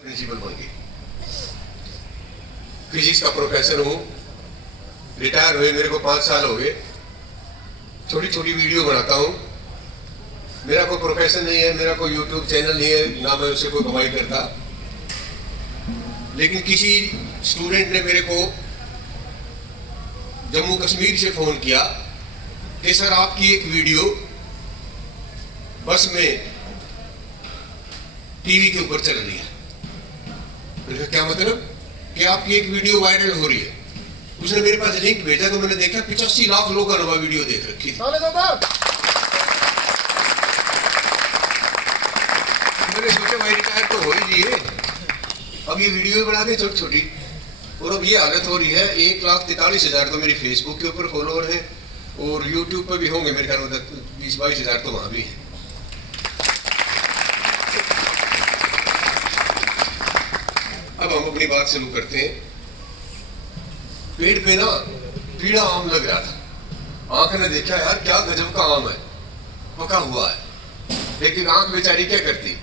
Principal बन गई। Physics का प्रोफेसर हूँ, रिटायर हुए मेरे को 5 साल हो गए। छोटी छोटी वीडियो बनाता हूँ। मेरा कोई प्रोफेशन नहीं है, मेरा कोई यूट्यूब चैनल नहीं है, ना मैं उससे कोई कमाई करता। लेकिन किसी स्टूडेंट ने मेरे को जम्मू कश्मीर से फोन किया कि सर आपकी एक वीडियो बस में टीवी के ऊपर चल रही है। मैंने क्या मतलब कि आपकी एक वीडियो वायरल हो रही है। उसने मेरे पास लिंक भेजा तो मैंने देखा 85 लाख लोगों का नवा वीडियो देख रखी थी। मैंने सोचा भाई रिटायर तो हो ही लिए, अब ये वीडियो बना दे छोटी छोटी। और अब ये हालत हो रही है। 1,43,000 तो मेरी फेसबुक के ऊपर फॉलोअर है और यूट्यूब पर भी होंगे मेरे ख्याल में 20-22 हजार तो वहां भी है। अब हम अपनी बात शुरू करते हैं। पेड़ पे ना पीला आम लग रहा था। आंख ने देखा यार क्या गजब का आम है, पका हुआ है। लेकिन आंख बेचारी क्या करती,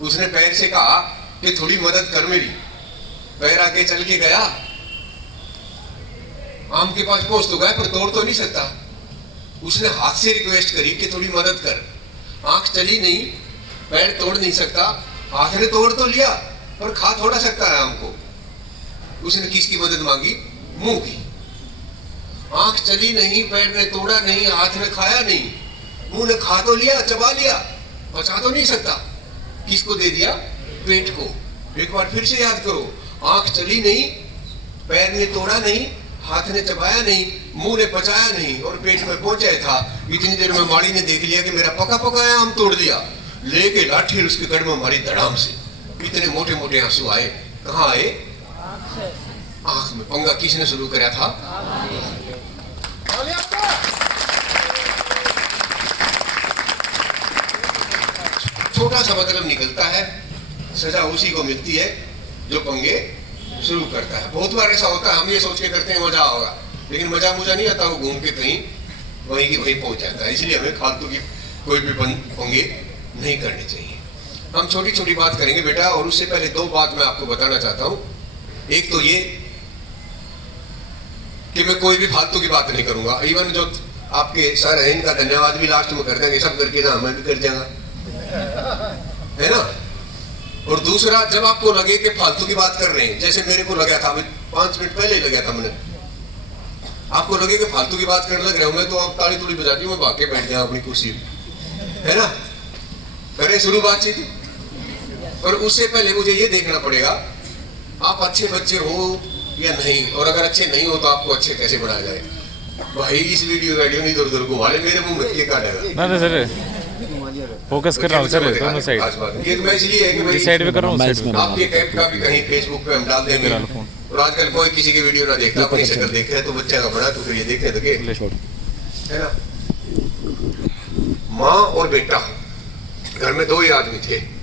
उसने पैर से कहा कि थोड़ी मदद कर मेरी। पैर आके चल के गया, आम के पास पहुंच तो गया पर तोड़ तो नहीं सकता। उसने हाथ से रिक्वेस्ट करी कि थोड़ी मदद कर। आंख चली नहीं, पैर तोड़ नहीं सकता, हाथ ने तोड़ तो लिया पर खा थोड़ा सकता है आम को। उसने किसकी मदद मांगी? मुंह की। आंख चली नहीं, पैर ने तोड़ा नहीं, हाथ ने खाया नहीं, मुंह ने खा तो लिया, चबा लिया, पचा तो नहीं सकता। किसको दे दिया? पेट को। एक बार फिर से याद करो, आंख चली नहीं, पैर ने तोड़ा नहीं, हाथ ने चबाया नहीं, मुंह ने पचाया नहीं और पेट में पहुंचा था। इतनी देर में माड़ी ने देख लिया कि मेरा पका पकाया आम तोड़ दिया, लेके लाठी उसके कड़ में मारी धड़ाम से। इतने मोटे मोटे आंसू आए। कहाँ आए? आंख में। पंगा किसने शुरू कराया था? छोटा सा मतलब निकलता है, सजा उसी को मिलती है जो पंगे शुरू करता है। बहुत बार ऐसा होता है, हम ये सोच के करते हैं मजा होगा, लेकिन मजा मुझा नहीं आता। वो घूम के कहीं वहीं की वहीं पहुंच जाता है। इसलिए हमें फालतू की कोई भी पंगे नहीं करने चाहिए। हम छोटी छोटी बात करेंगे बेटा, और उससे पहले 2 बात मैं आपको बताना चाहता हूं। एक तो ये कि मैं कोई भी फालतू की बात नहीं करूंगा। इवन जो आपके सर है इनका धन्यवाद भी लास्ट में कर देंगे, सब करके ना मैं भी कर जाऊंगा, है ना। और दूसरा, जब आपको लगे कि फालतू की बात कर रहे हैं, जैसे मेरे को लगा था अभी 5 मिनट पहले ही लगा था मैंने, आपको लगे कि फालतू की बात करने लग रहे होंगे तो आप ताली तुड़ी बजाती मैं भाग के बैठ जाऊं अपनी कुर्सी, है ना। करें शुरू बातचीत। पर उससे पहले मुझे ये देखना पड़ेगा आप अच्छे बच्चे हो या नहीं, और अगर अच्छे नहीं हो तो आपको अच्छे कैसे बनाया जाए। भाई इस वीडियो नहीं इधर उधर घुमा ले, मेरे मुंह में ये काटेगा ना सर। फोकस कर रहा हूँ सर, दोनों साइड। ये मैं इसलिए है कि भाई साइड पे कर रहा हूँ। आपके कैप का भी कहीं फेसबुक पे हम डाल देंगे। और आजकल कोई किसी की वीडियो ना देखता, अपनी शक्ल देख रहे हैं तो बच्चा का बड़ा तो फिर ये देखने लगे, है ना। माँ और बेटा, घर में 2 ही आदमी थे।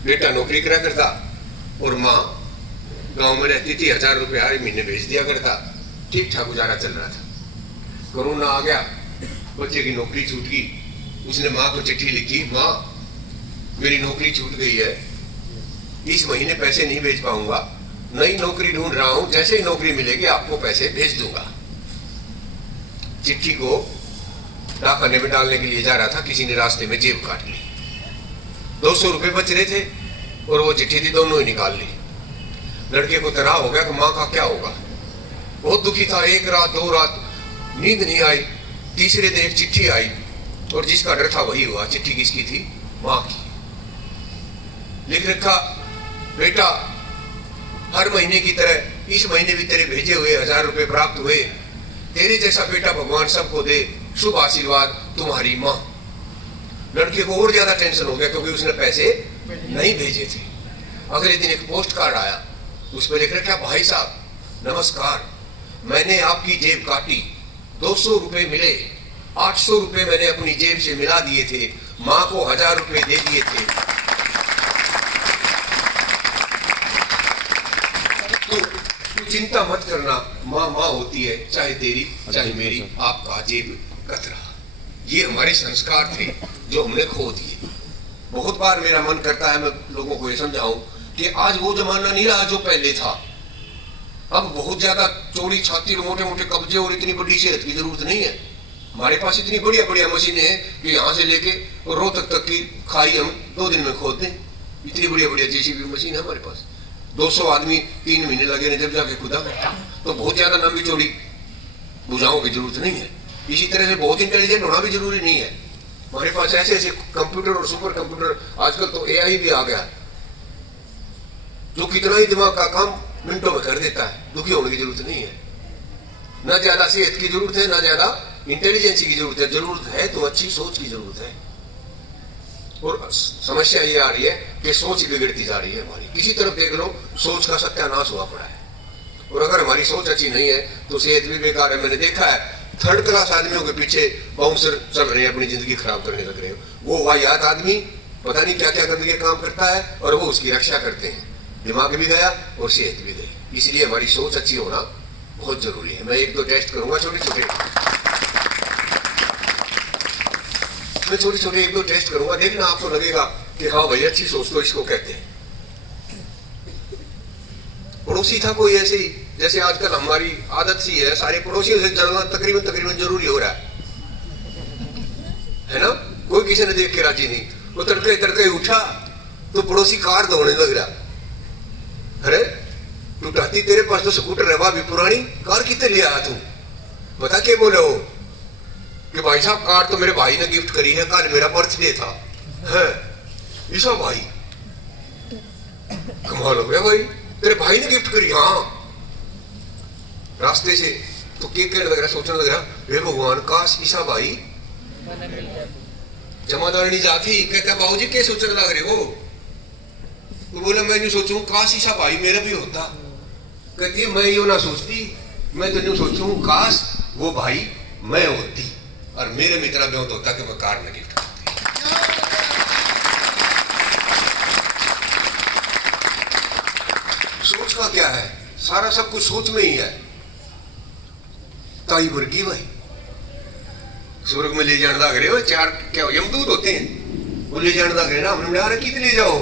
बेटा नौकरी करा करता और माँ गांव में रहती थी। 1000 रुपये हर महीने भेज दिया करता, ठीक ठाक गुजारा चल रहा था। कोरोना आ गया, बच्चे की नौकरी छूट गई। उसने माँ को चिट्ठी लिखी, माँ मेरी नौकरी छूट गई है, इस महीने पैसे नहीं भेज पाऊंगा, नई नौकरी ढूंढ रहा हूं, जैसे ही नौकरी मिलेगी आपको पैसे भेज दूंगा। चिट्ठी को डाकखाने में डालने के लिए जा रहा था, किसी ने रास्ते में जेब काट ली। 200 रुपये बच रहे थे और वो चिट्ठी थी, दोनों ही निकाल ली। लड़के को तनाव हो गया कि माँ का क्या होगा। बहुत दुखी था। 1 रात 2 रात नींद नहीं आई। तीसरे दिन एक चिट्ठी आई और जिसका डर था वही हुआ। चिट्ठी किसकी थी? माँ की। लिख रखा, बेटा हर महीने की तरह इस महीने भी तेरे भेजे हुए 1000 रुपये प्राप्त हुए। तेरे जैसा बेटा भगवान सबको दे, शुभ आशीर्वाद तुम्हारी माँ। लड़के को और ज्यादा टेंशन हो गया क्योंकि उसने पैसे नहीं भेजे थे। अगले दिन एक पोस्ट कार्ड आया, उस पर लिख रखा, भाई साहब नमस्कार, मैंने आपकी जेब काटी, 200 रुपये मिले, 800 रुपये मैंने अपनी जेब से मिला दिए थे, माँ को 1000 रुपये दे दिए थे। तो चिंता मत करना, माँ माँ होती है, चाहे तेरी चाहे मेरी, आपका जेब कतरा। ये हमारे संस्कार थे जो हमने खो दिए। बहुत बार मेरा मन करता है मैं लोगों को ये समझाऊं कि आज वो जमाना नहीं रहा जो पहले था। अब बहुत ज्यादा चौड़ी छाती और मोटे मोटे कब्जे और इतनी बड़ी सेहत की जरूरत नहीं है। हमारे पास इतनी बढ़िया बढ़िया मशीनें हैं कि यहाँ से लेके रोहतक तक की खाई हम 2 दिन में खोद दें। इतनी बढ़िया बढ़िया जेसीबी मशीन है हमारे पास। 200 आदमी 3 महीने लगे जब जाके खुदा। तो बहुत ज्यादा लंबी चौड़ी भुजाओं की जरूरत नहीं है। इसी तरह से बहुत इंटेलिजेंट होना भी जरूरी नहीं है। हमारे पास ऐसे ऐसे कंप्यूटर और सुपर कंप्यूटर, आजकल तो एआई भी आ गया जो कितना ही दिमाग का काम मिनटों में कर देता है। दुखी होने की जरूरत नहीं है। ना ज्यादा सेहत की जरूरत है, ना ज्यादा इंटेलिजेंसी की जरूरत है। जरूरत है तो अच्छी सोच की जरूरत है। और समस्या ये आ रही है कि सोच बिगड़ती जा रही है हमारी। किसी तरफ देख लो सोच का सत्यानाश हुआ पड़ा है। और अगर हमारी सोच अच्छी नहीं है तो सेहत भी बेकार है। मैंने देखा है 3rd क्लास आदमियों के पीछे बाउंसर चल रहे हैं, अपनी जिंदगी खराब करने लग रहे हैं। वो वाहियात आदमी पता नहीं क्या क्या गंदगी काम करता है और वो उसकी रक्षा करते हैं। दिमाग भी गया और सेहत भी गई। इसलिए हमारी सोच अच्छी होना बहुत जरूरी है। मैं 1-2 टेस्ट करूंगा छोटे छोटे, मैं छोटे छोटे 1-2 टेस्ट करूंगा। देखना आपको लगेगा कि हाँ भाई अच्छी सोच तो इसको कहते हैं। पड़ोसी था कोई ऐसे ही, जैसे आजकल हमारी आदत सी है सारे पड़ोसियों से जलना तकरीबन जरूरी हो रहा है ना। कोई किसी ने देख के राजी नहीं। वो तड़के तड़के उठा तो पड़ोसी कार दौड़ने लग रहा। अरे तू टाती, तेरे पास तो स्कूटर है भाभी पुरानी, कार कितने ले आया तू? बता के बोले हो कि भाई साहब कार तो मेरे भाई ने गिफ्ट करी है, कल मेरा बर्थडे था। है ईसा भाई, कमाल हो गया भाई, तेरे भाई ने गिफ्ट करी? हाँ। रास्ते से तो केक कहने लग रहा, सोचने लग रहा हे भगवान काश ईसा भाई जमादारनी जाती। कहता बाबूजी क्या सोचने लग रहे हो? तो बोला मैं नहीं सोचूं काश ईसा भाई मेरा भी होता। कहती है मैं यो ना सोचती, मैं तो नहीं सोचूं काश वो भाई मैं होती और मेरे में इतना बहुत होता कि मैं कार में गिफ्ट करती। सोच का क्या है? सारा सब कुछ सोच में ही है। ताई वर्गी भाई स्वर्ग में ले जाने लग रहे हो। 4 क्या यमदूत होते हैं, वो ले जाने लग रहे ना। हमने अरे कित ले जाओ,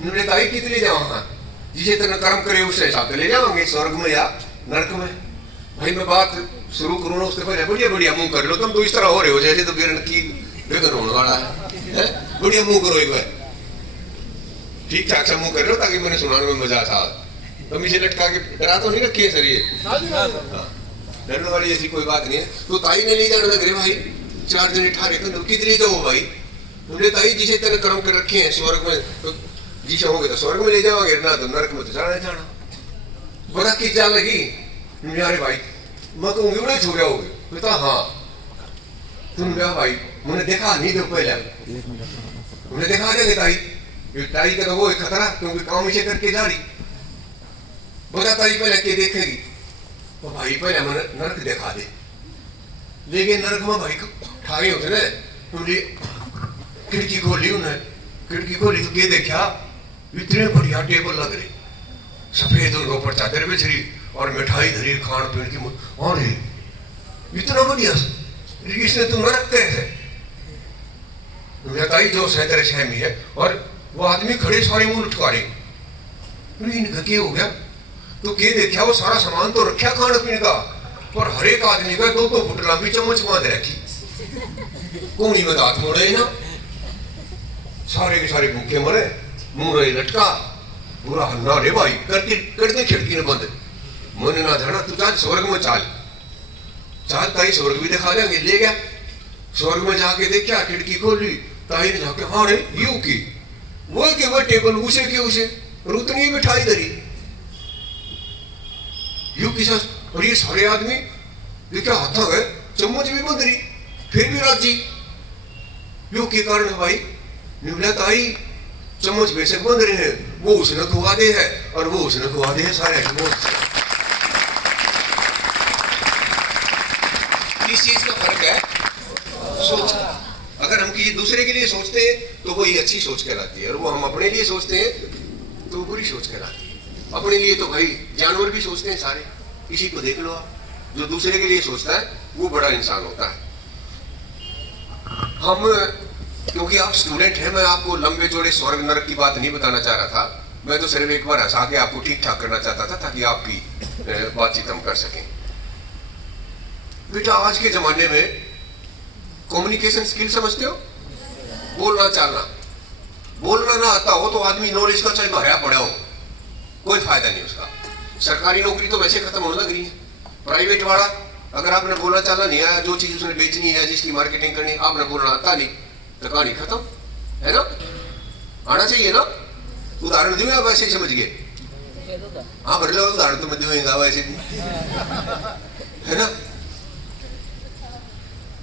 हमने ताई कित ले जाओ? हाँ जिसे तरह कर्म करे उससे हिसाब से ले जाओगे स्वर्ग में या नरक में। भाई मैं बात शुरू करूँ ना उसके पहले बढ़िया बढ़िया मुंह कर लो। तुम तो इस तरह हो रहे हो जैसे तो बिरन की बेगन होने वाला है। बढ़िया मुंह करो एक बार, ठीक ठाक सा मुंह कर रहे हो ताकि मैंने सुनाने में मजा था। तुम इसे लटका के डरा तो नहीं रखी है सर? ये डरने वाली ऐसी कोई बात नहीं है। तो ताई ने ले जाने लग रहे भाई 4 जने ठारे तो कितने जाओ भाई? बोले ताई जिसे तेरे कर्म कर रखे हैं स्वर्ग में तो जिसे होंगे तो स्वर्ग में ले जाओगे, ना तो नरक में तो जाना। बड़ा की चाल लगी। अरे भाई मैं कहूँगी उड़े छो गया होगे। कहता हाँ। तुम क्या भाई मैंने देखा नहीं तो पहले उन्हें देखा जाएगा ताई। ताई का तो वो खतरा क्योंकि काम इसे करके जा रही। बता ताई पहले के देखेगी तो भाई पहले मैंने नरक दिखा दे। लेकिन नरक में भाई ठाए होते ना, तुमने खिड़की खोली, उन्हें खिड़की खोली तो क्या देखा? इतने बढ़िया टेबल लग रहे, सफेद उनके ऊपर चादर बिछ रही और मिठाई धरी खान पीन की। और इतना बढ़िया इसने तुम नरक कैसे? ताई जो सैतर सहमी है और वो आदमी खड़े सारे मुंह लटका रहे। इनका क्या हो गया? तो क्या देखा? वो सारा सामान तो रखा खाने पीने का, पर हर एक आदमी का 2-2 फुट लंबी चम्मच बांध रखी। कोनी में दांत मोड़े ना, सारे के सारे भूखे मरे, मुंह रहे लटका। बुरा हन्ना रे भाई करते खिड़की ने बंद। मैंने ना जाना तू चाल स्वर्ग में चाल ताई स्वर्ग भी दिखा देंगे। ले गया स्वर्ग में जाके देखा, खिड़की खोली, ताई ने जाके हाँ रे यू की वो के वो टेबल उसे के उसे और उतनी मिठाई धरी यू की सास। और ये सारे आदमी देखा हाथा गए, चम्मच भी बंद रही फिर भी राजी। यू के कारण है भाई। निवला ताई चम्मच बेशक बंद रहे हैं, वो उसने खुआ दे है और वो उसने खुआ दे है सारे। किस चीज का फर्क है? सोच। अगर हम किसी दूसरे के लिए सोचते हैं तो वही अच्छी सोच कहलाती है, और वो हम अपने लिए सोचते हैं तो बुरी सोच कहलाती है। अपने लिए तो भाई जानवर भी सोचते हैं सारे। किसी को देख लो आप, जो दूसरे के लिए सोचता है वो बड़ा इंसान होता है। हम क्योंकि आप स्टूडेंट हैं, मैं आपको लंबे चौड़े स्वर्ग नरक की बात नहीं बताना चाह रहा था। मैं तो सिर्फ एक बार हंसा के आपको ठीक ठाक करना चाहता था ताकि आपकी बातचीत हम कर सकें। बेटा आज के जमाने में कम्युनिकेशन स्किल समझते हो? बोलना चालना। बोलना ना आता हो तो आदमी नॉलेज का चाहे भरा पड़ा हो, कोई फायदा नहीं उसका। सरकारी नौकरी तो वैसे खत्म होने लग रही है। प्राइवेट वाला अगर आपने बोलना चालना नहीं आया, जो चीज उसने बेचनी है, जिसकी मार्केटिंग करनी, आपने बोलना आता नहीं तो कहानी खत्म है ना। आना चाहिए ना। उदाहरण दूं आप वैसे ही समझ गए? हाँ भर लो उदाहरण तो मैं दूंगा वैसे है ना।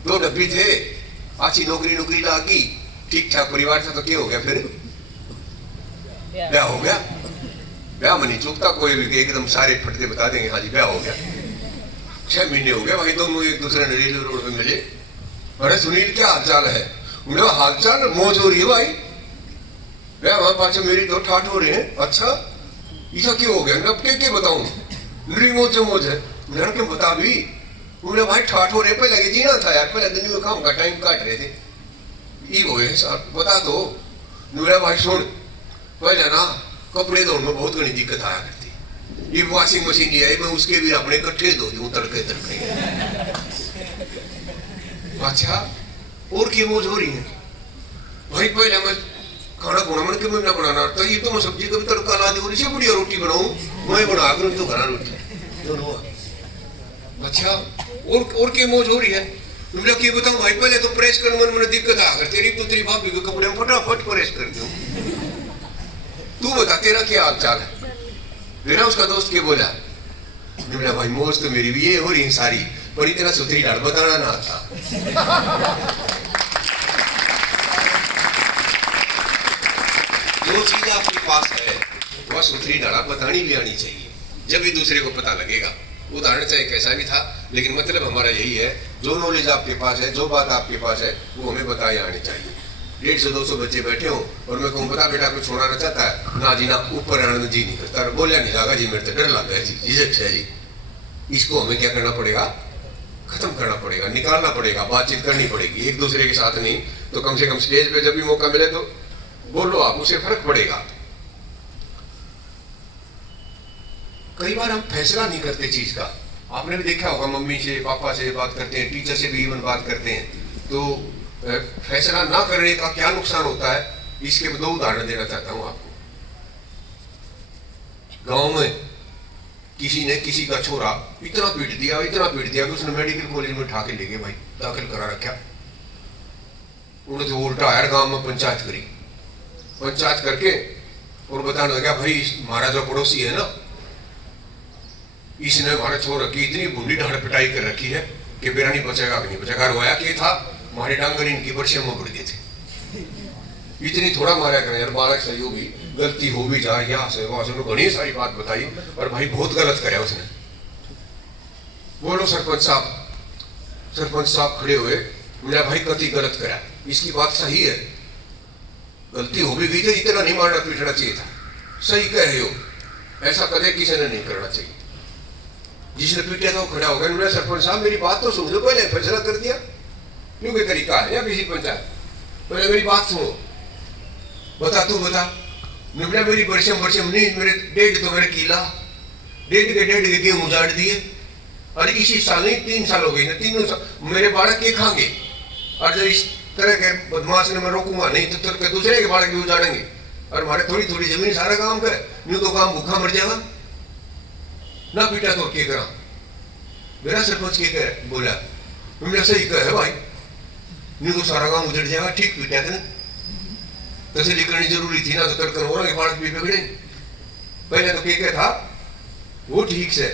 दो डब्बी थे, अच्छी नौकरी लागी, ठीक ठाक परिवार था, तो क्या हो गया फिर? ब्याह हो गया। ब्याह में नहीं चूकता कोई भी, एकदम सारे फटते बता देंगे हाँ जी ब्याह हो गया। 6 महीने हो गए भाई, दोनों एक दूसरे ने रेलवे रोड पे मिले। अरे सुनील क्या हालचाल है? मेरा हालचाल मौज हो रही है भाई। ब्याह वहां पास मेरी तो ठाठ हो रही है। अच्छा ऐसा क्यों हो गया? अब क्या बताऊं? मेरी मौज है। मैंने क्यों बता भी? उन्हें भाई ठाठ हो रहे, पहले जीना था यार, पहले दिन में काम का टाइम काट रहे थे। ये हो गए साहब बता दो। मेरा भाई सुन, पहले ना कपड़े धोने में बहुत घनी दिक्कत आया करती। ये वॉशिंग मशीन लिया है, मैं उसके भी अपने इकट्ठे धो दूं तड़के। अच्छा और क्या मौज हो रही है भाई? पहले मैं खाना मन के ना बनाना तो ये तो मैं सब्जी का भी तड़का ला दी, इससे बढ़िया रोटी बनाऊं मैं बना कर तो घर रोटी। अच्छा और क्या मौज हो रही है? तुमने क्या बताऊं भाई? पहले तो प्रेस करने में दिक्कत आ, अगर तेरी पुत्री भाभी के कपड़े में फटाफट प्रेस कर दूं। तू बता तेरा क्या हाल चाल है? मेरा उसका दोस्त क्या बोला? बोला भाई मौज तो मेरी भी ये हो रही है सारी, पर इतना सुथरी डाल बताना ना आता। जो चीज आपके पास है वह सुथरी डाला बतानी भी आनी चाहिए, जब भी दूसरे को पता लगेगा। उदाहरण चाहे कैसा भी था, लेकिन मतलब हमारा यही है, जो नॉलेज आपके पास है, जो बात आपके पास है, वो हमें बताई आनी चाहिए। 150-200 बच्चे बैठे हो और मैं कहूँ बता बेटा को छोड़ाना चाहता है ना जी, ना ऊपर आना जी नहीं करता, बोलिया नहीं जाएगा जी, मेरे तो डर लग गया जी, झिझक है जी। इसको हमें क्या करना पड़ेगा? खत्म करना पड़ेगा, निकालना पड़ेगा, बातचीत करनी पड़ेगी एक दूसरे के साथ। नहीं तो कम से कम स्टेज पे जब भी मौका मिले तो बोलो आप, उससे फर्क पड़ेगा। कई बार हम फैसला नहीं करते चीज का। आपने भी देखा होगा, मम्मी से पापा से बात करते हैं, टीचर से भी इवन बात करते हैं, तो फैसला ना करने का क्या नुकसान होता है, इसके 2 उदाहरण देना चाहता हूं आपको। गांव में किसी ने किसी का छोरा इतना पीट दिया कि उसने मेडिकल कॉलेज में उठा के ले गए भाई, दाखिल करा रखा। उन्होंने तो उल्टा यार गांव में पंचायत करी, पंचायत करके और बताने लगा भाई हमारा जो पड़ोसी है ना, इसने हमारे छोरे की इतनी बुंडी ढाड़ पिटाई कर रखी है कि बेरा नहीं बचेगा कि नहीं बचेगा। रोया क्या था? हमारे डांगर इनकी बरसे में बढ़ गए थे, इतनी थोड़ा मारा करें यार, बालक सहयोगी गलती हो भी जाए यहाँ से वहां से, घनी सारी बात बताई और भाई बहुत गलत करे उसने। बोलो सरपंच साहब खड़े हुए, मेरा भाई कति गलत करा, इसकी बात सही है, गलती हो भी गई थी, इतना नहीं मारना पीटना चाहिए था, सही कह रहे हो, ऐसा कदे किसी ने नहीं करना चाहिए। जिसने पीटा था वो खड़ा हो गया, मेरा सरपंच साहब मेरी बात तो सुन लो, पहले फैसला कर दिया, क्यों कोई तरीका है या किसी पंचायत? पहले मेरी बात सुनो, बता तू बता। निकला मेरी बरसम नहीं, मेरे 1.5 तो मेरे किला, 1.5 के गेहूं उजाड़ दिए, और इसी साल नहीं 3 साल हो गए ना, 3 साल मेरे बालक के खाएंगे, और जब इस तरह के बदमाश ने मैं रोकूंगा नहीं तो दूसरे के बालक भी उजाड़ेंगे, और हमारे थोड़ी थोड़ी जमीन सारा काम करे, यूं तो काम भूखा मर जाएगा ना। पीटा तो क्या करा? मेरा सरपंच क्या कह बोला, तुमने सही कहा भाई, नहीं तो सारा काम उजड़ जाएगा, ठीक पीटा था ना, तसली करनी जरूरी थी ना, तो तड़कर हो रहा बालक भी बिगड़े। पहले तो क्या था वो ठीक से,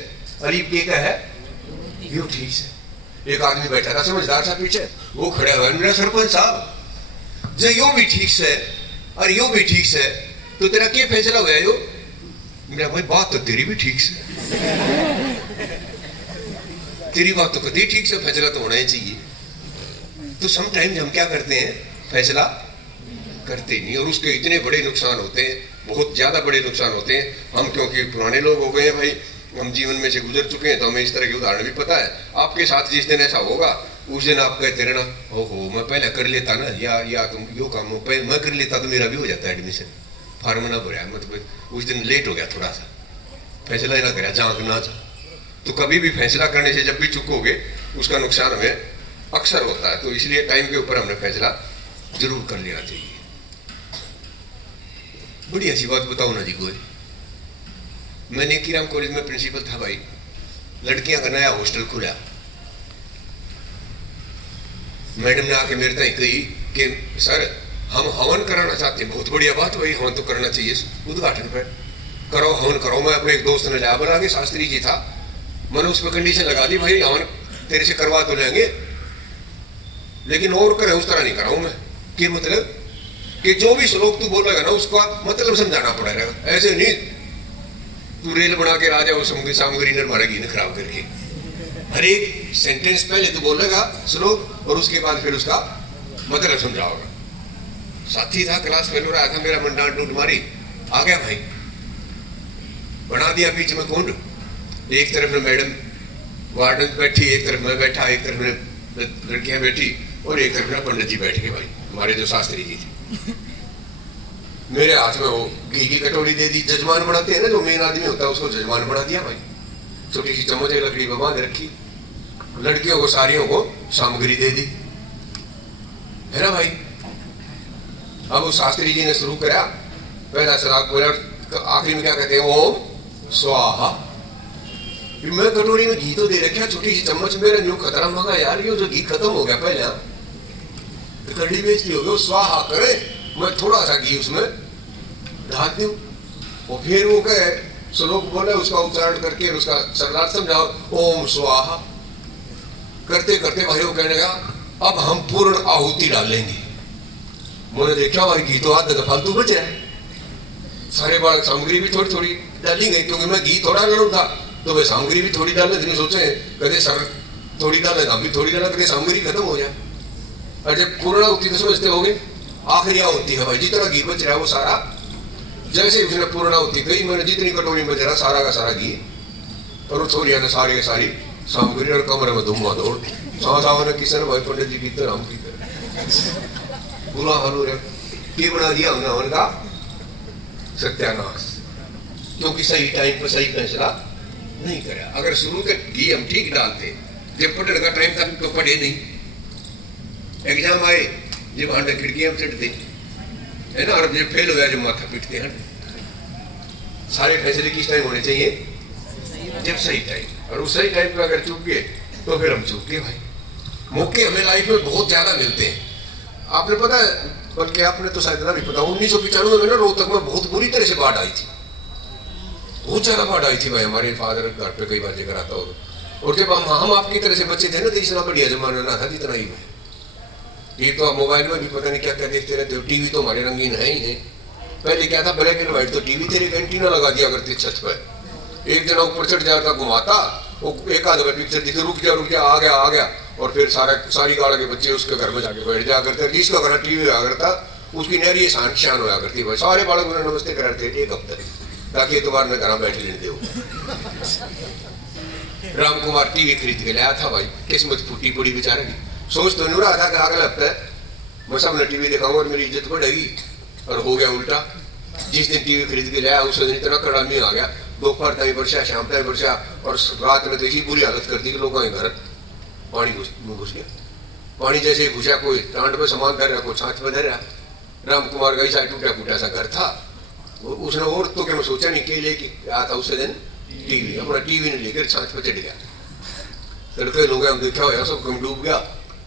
अरीब क्या है यो ठीक से। एक आदमी बैठा था समझदार सा पीछे, वो खड़ा हुआ, मेरा सरपंच साहब जो यो भी ठीक से और यो भी ठीक से, तो तेरा क्या फैसला हुआ यो? मेरा भाई बात तो तेरी भी ठीक से, तेरी बात तो कभी ठीक से, फैसला तो होना ही चाहिए। तो समटाइम्स हम क्या करते हैं, फैसला करते नहीं, और उसके इतने बड़े नुकसान होते हैं, बहुत ज्यादा बड़े नुकसान होते हैं। हम क्योंकि पुराने लोग हो गए हैं भाई, हम जीवन में से गुजर चुके हैं, तो हमें इस तरह के उदाहरण भी पता है। आपके साथ जिस दिन ऐसा होगा उस दिन आप कहते रहना ओहो मैं पहले कर लेता ना, या तुम यो काम मैं कर लेता तो मेरा भी हो जाता एडमिशन, फार्म ना भरा, मतलब उस दिन लेट हो गया थोड़ा सा, फैसला ही ना करा जांक ना जा। तो कभी भी फैसला करने से जब भी चुकोगे उसका नुकसान हमें अक्सर होता है, तो इसलिए टाइम के ऊपर हमने फैसला जरूर कर लेना चाहिए। बड़ी ऐसी बात बताओ ना जी कोई, मैं नेकीराम कॉलेज में प्रिंसिपल था भाई, लड़कियां का नया हॉस्टल खुला, मैडम ने आके मेरे तक कही कि सर हम हवन कराना चाहते हैं। बहुत बढ़िया बात भाई, हवन तो करना चाहिए, उद्घाटन पर करो हवन करो। मैं अपने एक दोस्त ने लाया, बोला कि शास्त्री जी था, मैंने उस पर कंडीशन लगा दी भाई हवन तेरे से करवा तो लेंगे लेकिन और करे उस तरह नहीं कराऊं मैं, कि मतलब कि जो भी श्लोक तू बोलेगा ना उसका मतलब समझाना पड़ेगा, ऐसे नहीं तू रेल बना के आ जाओ सामग्री ने मारेगी ना खराब करके। हर एक सेंटेंस पहले तू बोलेगा श्लोक और उसके बाद फिर उसका मतलब समझाओगा। साथी था, क्लास फेल हो रहा था मेरा, मन डांट डूट मारी, आ गया भाई, बना दिया बीच में कुंड, एक तरफ में मैडम वार्डन बैठी, एक तरफ मैं बैठा, एक तरफ में लड़कियां बैठी और एक तरफ में पंडित जी बैठ के भाई हमारे जो शास्त्री जी थे। मेरे हाथ में वो घी की कटोरी दे दी, जजमान बनाते हैं ना जो मेन आदमी होता है उसको जजमान बना दिया भाई, छोटी सी चम्मच लकड़ी में बांध रखी, लड़कियों को सारियों को सामग्री दे दी, है ना भाई। अब उस शास्त्री जी ने शुरू करा, पहला श्राद्ध बोला, आखिरी में क्या कहते हैं ओम स्वाहा। फिर मैं कटोरी में घी तो दे रखा, छोटी सी चम्मच, मेरा न्यू खतरा मंगा यार ये जो घी खत्म हो गया, पहले तो कड़ी बेचती हो गई, स्वाहा करे, मैं थोड़ा सा घी उसमें ढाल दूं, और फिर वो कहे श्लोक बोले, उसका उच्चारण करके उसका शब्दार्थ समझाओ, ओम स्वाहा। करते करते भाई वो कहने लगा अब हम पूर्ण आहुति डालेंगे। मैंने देखा भाई घी तो आधा फालतू बच रहा है, सारे बाल सामग्री भी थोड़ी थोड़ी डाली गई, क्योंकि मैं घी थोड़ा डालू था तो वे सामग्री भी थोड़ी डालने दिन सोचे कदे सर थोड़ी डाले हम भी थोड़ी डाला, कदे सामग्री खत्म हो जाए। और जब पूर्ण आहुति तो समझते हो गए, आखिरी आहुति है भाई, जितना घी बच रहा है वो सारा, जैसे उसने पूर्ण आहुति कही, मैंने जितनी कटोरी में जरा सारा का सारा घी और छोरिया ने सारी की सारी सामग्री और कमरे में धुआं दौड़ सावन किशन भाई पंडित जी की तरह हम की तरह बुरा हाल हो रहा, बना दिया हमने हवन का सत्यानाश, क्योंकि सही टाइम पर सही फैसला नहीं करा। अगर शुरू के घी हम ठीक डालते, जब पढ़ने का टाइम था तो पढ़े नहीं, एग्जाम आए जब हांडे खिड़कियां चढ़ते है ना, और जब फेल हो गया जब माथा पीटते हैं। सारे फैसले किस टाइम होने चाहिए, जब सही टाइम, और उस सही टाइम पे अगर चूक गए तो फिर हम चूक गए भाई। मौके हमें लाइफ में बहुत ज्यादा मिलते हैं, आपने पता है, बल्कि आपने तो शायद ना भी पता, 1995 में ना रोहतक में बहुत बुरी तरह से बाढ़ आई थी, बहुत ज्यादा बाढ़ आई थी भाई, हमारे फादर घर पे कई बार जिक्र आता हो। और जब हम आपकी तरह से बच्चे थे ना तो इतना बढ़िया जमाना ना था जितना ही है। ये तो आप मोबाइल में भी पता नहीं क्या क्या देखते रहते हो, टीवी तो हमारे रंगीन है ही है। पहले क्या था, ब्लैक एंड व्हाइट, तो टीवी तेरे एंटीना लगा दिया करते छत पर, एक जना ऊपर चढ़ जाता घुमाता, वो एक आध पिक्चर दिखे, रुक जा आ गया, और फिर सारी गाड़ के बच्चे उसके घर में जाके बैठ जा करते, जिसका घर टीवी आ करता उसकी नहरी शान होया करती भाई, सारे बालक उन्हें नमस्ते कराते एक हफ्ते, ताकि एतवार में घर बैठ लेने दो। राम कुमार टीवी खरीद के लाया था भाई, किस्मत फूटी पड़ी बेचारे की, सोच तो नहीं रहा था कि अगला हफ्ते मैं सामने टीवी दिखाऊंगा और मेरी इज्जत बढ़ेगी, और हो गया उल्टा। जिस दिन टीवी खरीद के लाया उस दिन इतना कड़ा नहीं आ गया, दोपहर तक वर्षा, शाम तक वर्षा, और रात में तो इसी बुरी हालत कर दी कि लोगों के घर पानी घुस गया। पानी जैसे घुसा, कोई टांड में सामान धर रहा, कोई छाछ में धर रहा। राम कुमार का ऐसा टूटा फूटा सा घर था, उसने और तो क्या मैं सोचा नहीं कि लेके आता उस दिन टीवी, अपना टीवी ने लेकर छाछ पे चढ़ गया। तड़के लोग हम देखा हुआ सब कम डूब गया,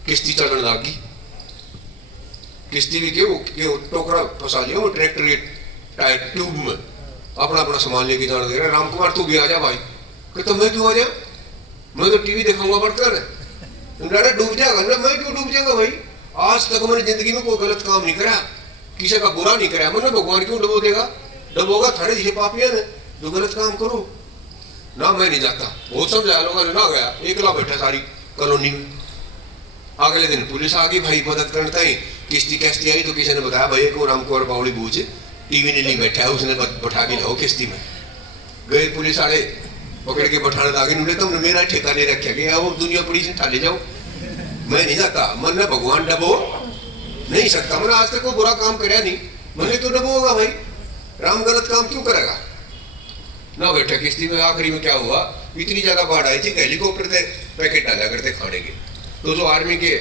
किश्ती चलने लगी, किश्ती भी क्यों टोकरा फंसा लिया वो ट्रैक्टर के टायर ट्यूब में, अपना अपना सामान लेके जाना दे रहा। राम कुमार तू भी आ जा भाई, कहता मैं क्यों आ जा, मैं तो टीवी देखूंगा बढ़कर डूब जाएगा ना, मैं क्यों डूब जाएगा भाई, आज तक मैंने जिंदगी में कोई गलत काम नहीं करा, किसी का बुरा नहीं करा, मैंने भगवान क्यों डुबो देगा, डबोगा थारे जैसे पापिया ने जो गलत काम करो ना, मैं नहीं जाता। बहुत समझाया लोगों ने, ना गया, एकला बैठा सारी कॉलोनी में। अगले दिन पुलिस आ गई भाई मदद करता ही, किश्ती कैश्ती आई तो किसी ने बताया भाई को राम कुमार बावली बूझ टीवी ने नहीं बैठा है, उसने बैठा के लाओ किश्ती में। गए पुलिस वाले पकड़ के बैठाने लगे, तुमने मेरा ठेका ले रखा गया, वो दुनिया पड़ी से ठाले जाओ, मैं नहीं जाता, मन में भगवान डबो नहीं सकता। मैंने आज तक कोई बुरा काम कराया नहीं, मैंने क्यों डबो होगा भाई? राम गलत काम क्यों करेगा ना बेटा। किश्ती में आखिरी में क्या हुआ, इतनी ज्यादा बाढ़ आई थी कि हेलीकॉप्टर से पैकेट डाला करते खाने के। तो जो आर्मी के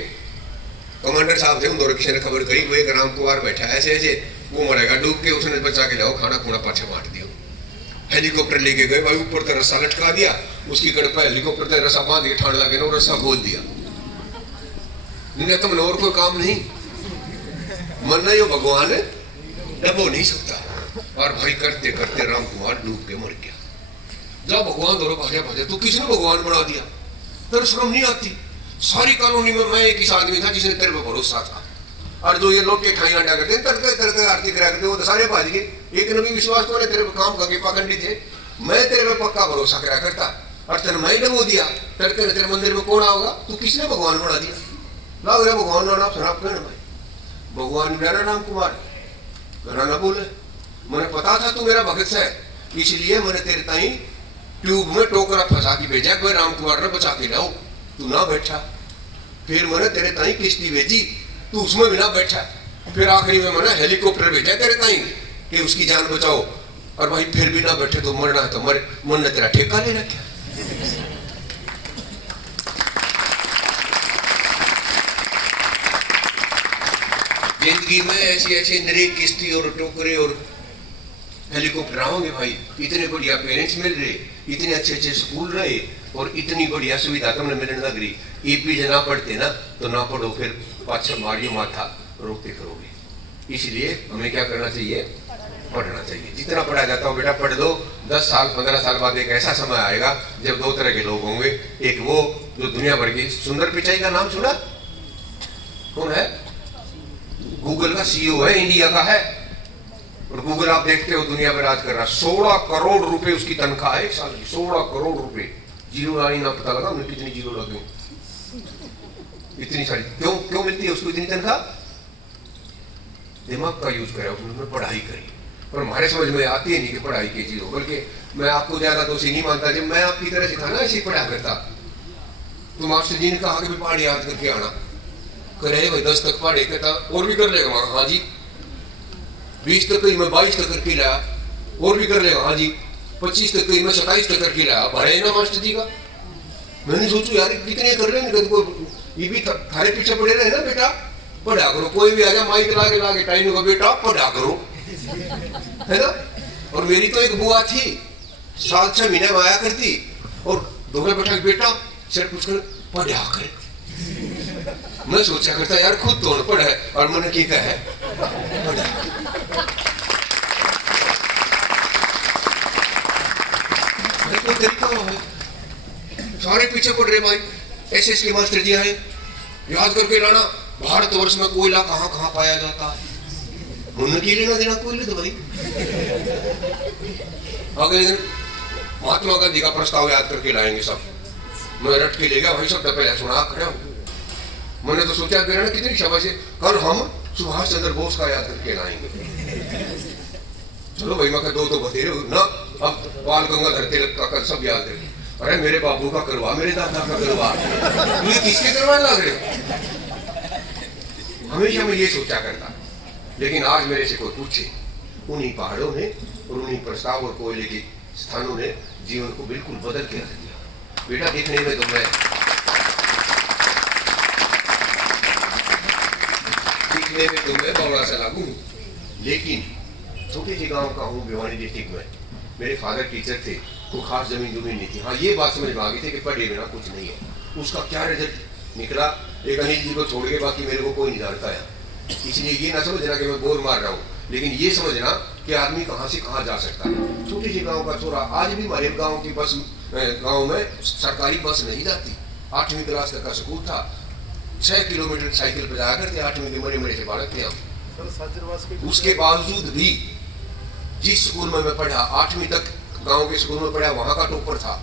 कमांडर साहब थे, उन दोनों किसी ने खबर करी, वो एक राम कुमार बैठा ऐसे ऐसे, वो मरेगा डूब के, उसने बचा के लाओ, खाना खूना पाछे बांट दिया। हेलीकॉप्टर लेके गए भाई, ऊपर तक रस्सा लटका दिया, उसकी कड़पा हेलीकॉप्टर तक रस्सा बांध के ठाण लगे ना, रस्सा खोल दिया। तुमने और कोई काम नहीं, मरना यो भगवान है, डबो नहीं सकता। और भाई करते करते राम कुमार डूब के मर गया। जब भगवान दोनों भागे भागे, तो किसने भगवान बना दिया? तेरे शर्म नहीं आती? सारी कॉलोनी में मैं एक ही आदमी था जिसने तेरे पे भरोसा था, और जो ये लोग के खाई अंडा करते तड़के तड़के आरती करा करते, वो तो सारे भाज गए। एक ने भी विश्वास तो तेरे पे काम करके पाखंडी थे, मैं तेरे पे पक्का भरोसा करा करता, और तेरे मैं डबो दिया। तड़के तेरे मंदिर में कौन आओगा? तू किसने भगवान बना दिया? लाग रहा भगवान ना शराब कहना भाई, भगवान मेरा राम कुमार मेरा ना बोले। मैंने पता था तू मेरा भगत है, इसलिए मैंने तेरे ताई ट्यूब में टोकरा फंसा के भेजा, कोई राम कुमार ने बचा के लाओ, तू ना बैठा। फिर मैंने तेरे ताई किश्ती भेजी, तू उसमें भी ना बैठा। फिर आखिरी में मैंने हेलीकॉप्टर भेजा तेरे ताई कि उसकी जान बचाओ, और भाई फिर भी ना बैठे तो मरना है तो मर, मन ने तेरा ठेका ले रखा। जिंदगी में ऐसी ऐसी नई किश्ती और टोकरे और हेलीकॉप्टर होंगे भाई। इतने बढ़िया पेरेंट्स मिल रहे, इतने अच्छे अच्छे स्कूल रहे, और इतनी बढ़िया सुविधा तुमने मिलने लग रही। ईपी जना पढ़ते ना तो ना पढ़ो, फिर पाछा मारियो माथा रोकते करोगे। इसलिए हमें क्या करना चाहिए? पढ़ना चाहिए। जितना पढ़ा जाता हो बेटा पढ़ लो। 10 साल 15 साल बाद एक ऐसा समय आएगा जब दो तरह के लोग होंगे। एक वो जो दुनिया भर की, सुंदर पिचाई का नाम सुना? कौन है? गूगल का सीईओ है, इंडिया का है, और गूगल आप देखते हो दुनिया में राज कर रहा। 16 करोड़ रुपए उसकी तनख्वाह है एक साल की, 16 करोड़ रुपए। जीरो लाइन ना पता लगा उन्हें कितनी जीरो लगे, इतनी सारी क्यों मिलती है उसको इतनी तनख्वाह? दिमाग का यूज करा उसने, पढ़ाई करी। पर हमारे समझ में आती है नहीं कि पढ़ाई की चीज हो। बल्कि मैं आपको ज्यादा दोषी नहीं मानता, जब मैं आपकी तरह से था ना ऐसे पढ़ा करता, तो मास्टर जी ने कहा कि पहाड़ी याद करके आना, करे भाई 10 तक पढ़े कहता और भी कर लेगा। हाँ जी। 20 तक मैं 22 तक करके लाया, और भी कर लेगा। हाँ जी। 25 तक मैं 27 तक करके लाया, भरे ना मास्टर जी का। मैंने सोचू यार कितने कर रहे हैं, ये भी थारे पीछे पड़े रहे ना बेटा, पढ़ा करो। कोई भी आ जाए माइक लागे टाइम का, बेटा पढ़ा करो, है ना। और मेरी तो एक बुआ थी, 7-6 महीने में आया करती, और दोनों बैठा बेटा सर पूछ कर पढ़ा कर। मैं सोचा करता यार खुद तो पढ़ा है, और मैंने क्या कहा है कोई तरीका है। सारे पीछे पड़ रहे भाई। एसएस के मास्टर जी आए, याद करके लाना भारतवर्ष में कोयला कहाँ कहाँ पाया जाता है। उन्होंने की लेना देना कोयले तो भाई। अगले दिन महात्मा गांधी का प्रस्ताव याद करके लाएंगे सब। मैं रट के ले गया भाई, सब पहले सुना खड़े। मैंने तो सोचा कितनी शाबाश है, कल हम सुभाष चंद्र बोस का याद करके लाएंगे। चलो भाई मैं दो तो बतेरे ना, अब बाल गंगाधर तिलक का कर सब याद करके। अरे मेरे बाबू का करवा, मेरे दादा का करवा, मुझे किसके करवाने लग रहे हो? हमेशा मैं ये सोचा करता। लेकिन आज मेरे से कोई पूछे, उन्हीं पहाड़ों ने और उन्हीं प्रस्ताव और कोयले के स्थानों ने जीवन को बिल्कुल बदल के रख दिया। बेटा देखने में तो मैं बड़ा सा लागू, लेकिन छोटे से गांव का हूँ, भिवानी डिस्ट्रिक्ट में। मेरे फादर टीचर थे, कोई खास जमीन नहीं थी। हाँ ये बात समझ में आ गई थी कि पढ़े बिना कुछ नहीं है। उसका क्या रिजल्ट निकला, एक अनिल जी को छोड़ के बाकी मेरे को कोई नहीं जानता है। इसलिए ये ना समझना कि मैं बोर मार रहा हूँ, लेकिन ये समझना कि आदमी कहाँ से कहाँ जा सकता है। छोटे से गाँव का छोरा, आज भी हमारे गाँव की बस, गाँव में सरकारी बस नहीं जाती। 8वीं क्लास तक का स्कूल था, 6 किलोमीटर साइकिल पर जाया करते, 8वीं के मरे से बालक थे हम। उसके बावजूद भी जिस स्कूल में मैं पढ़ा, 8वीं तक गांव के स्कूल में पढ़ा, वहां का टॉपर था।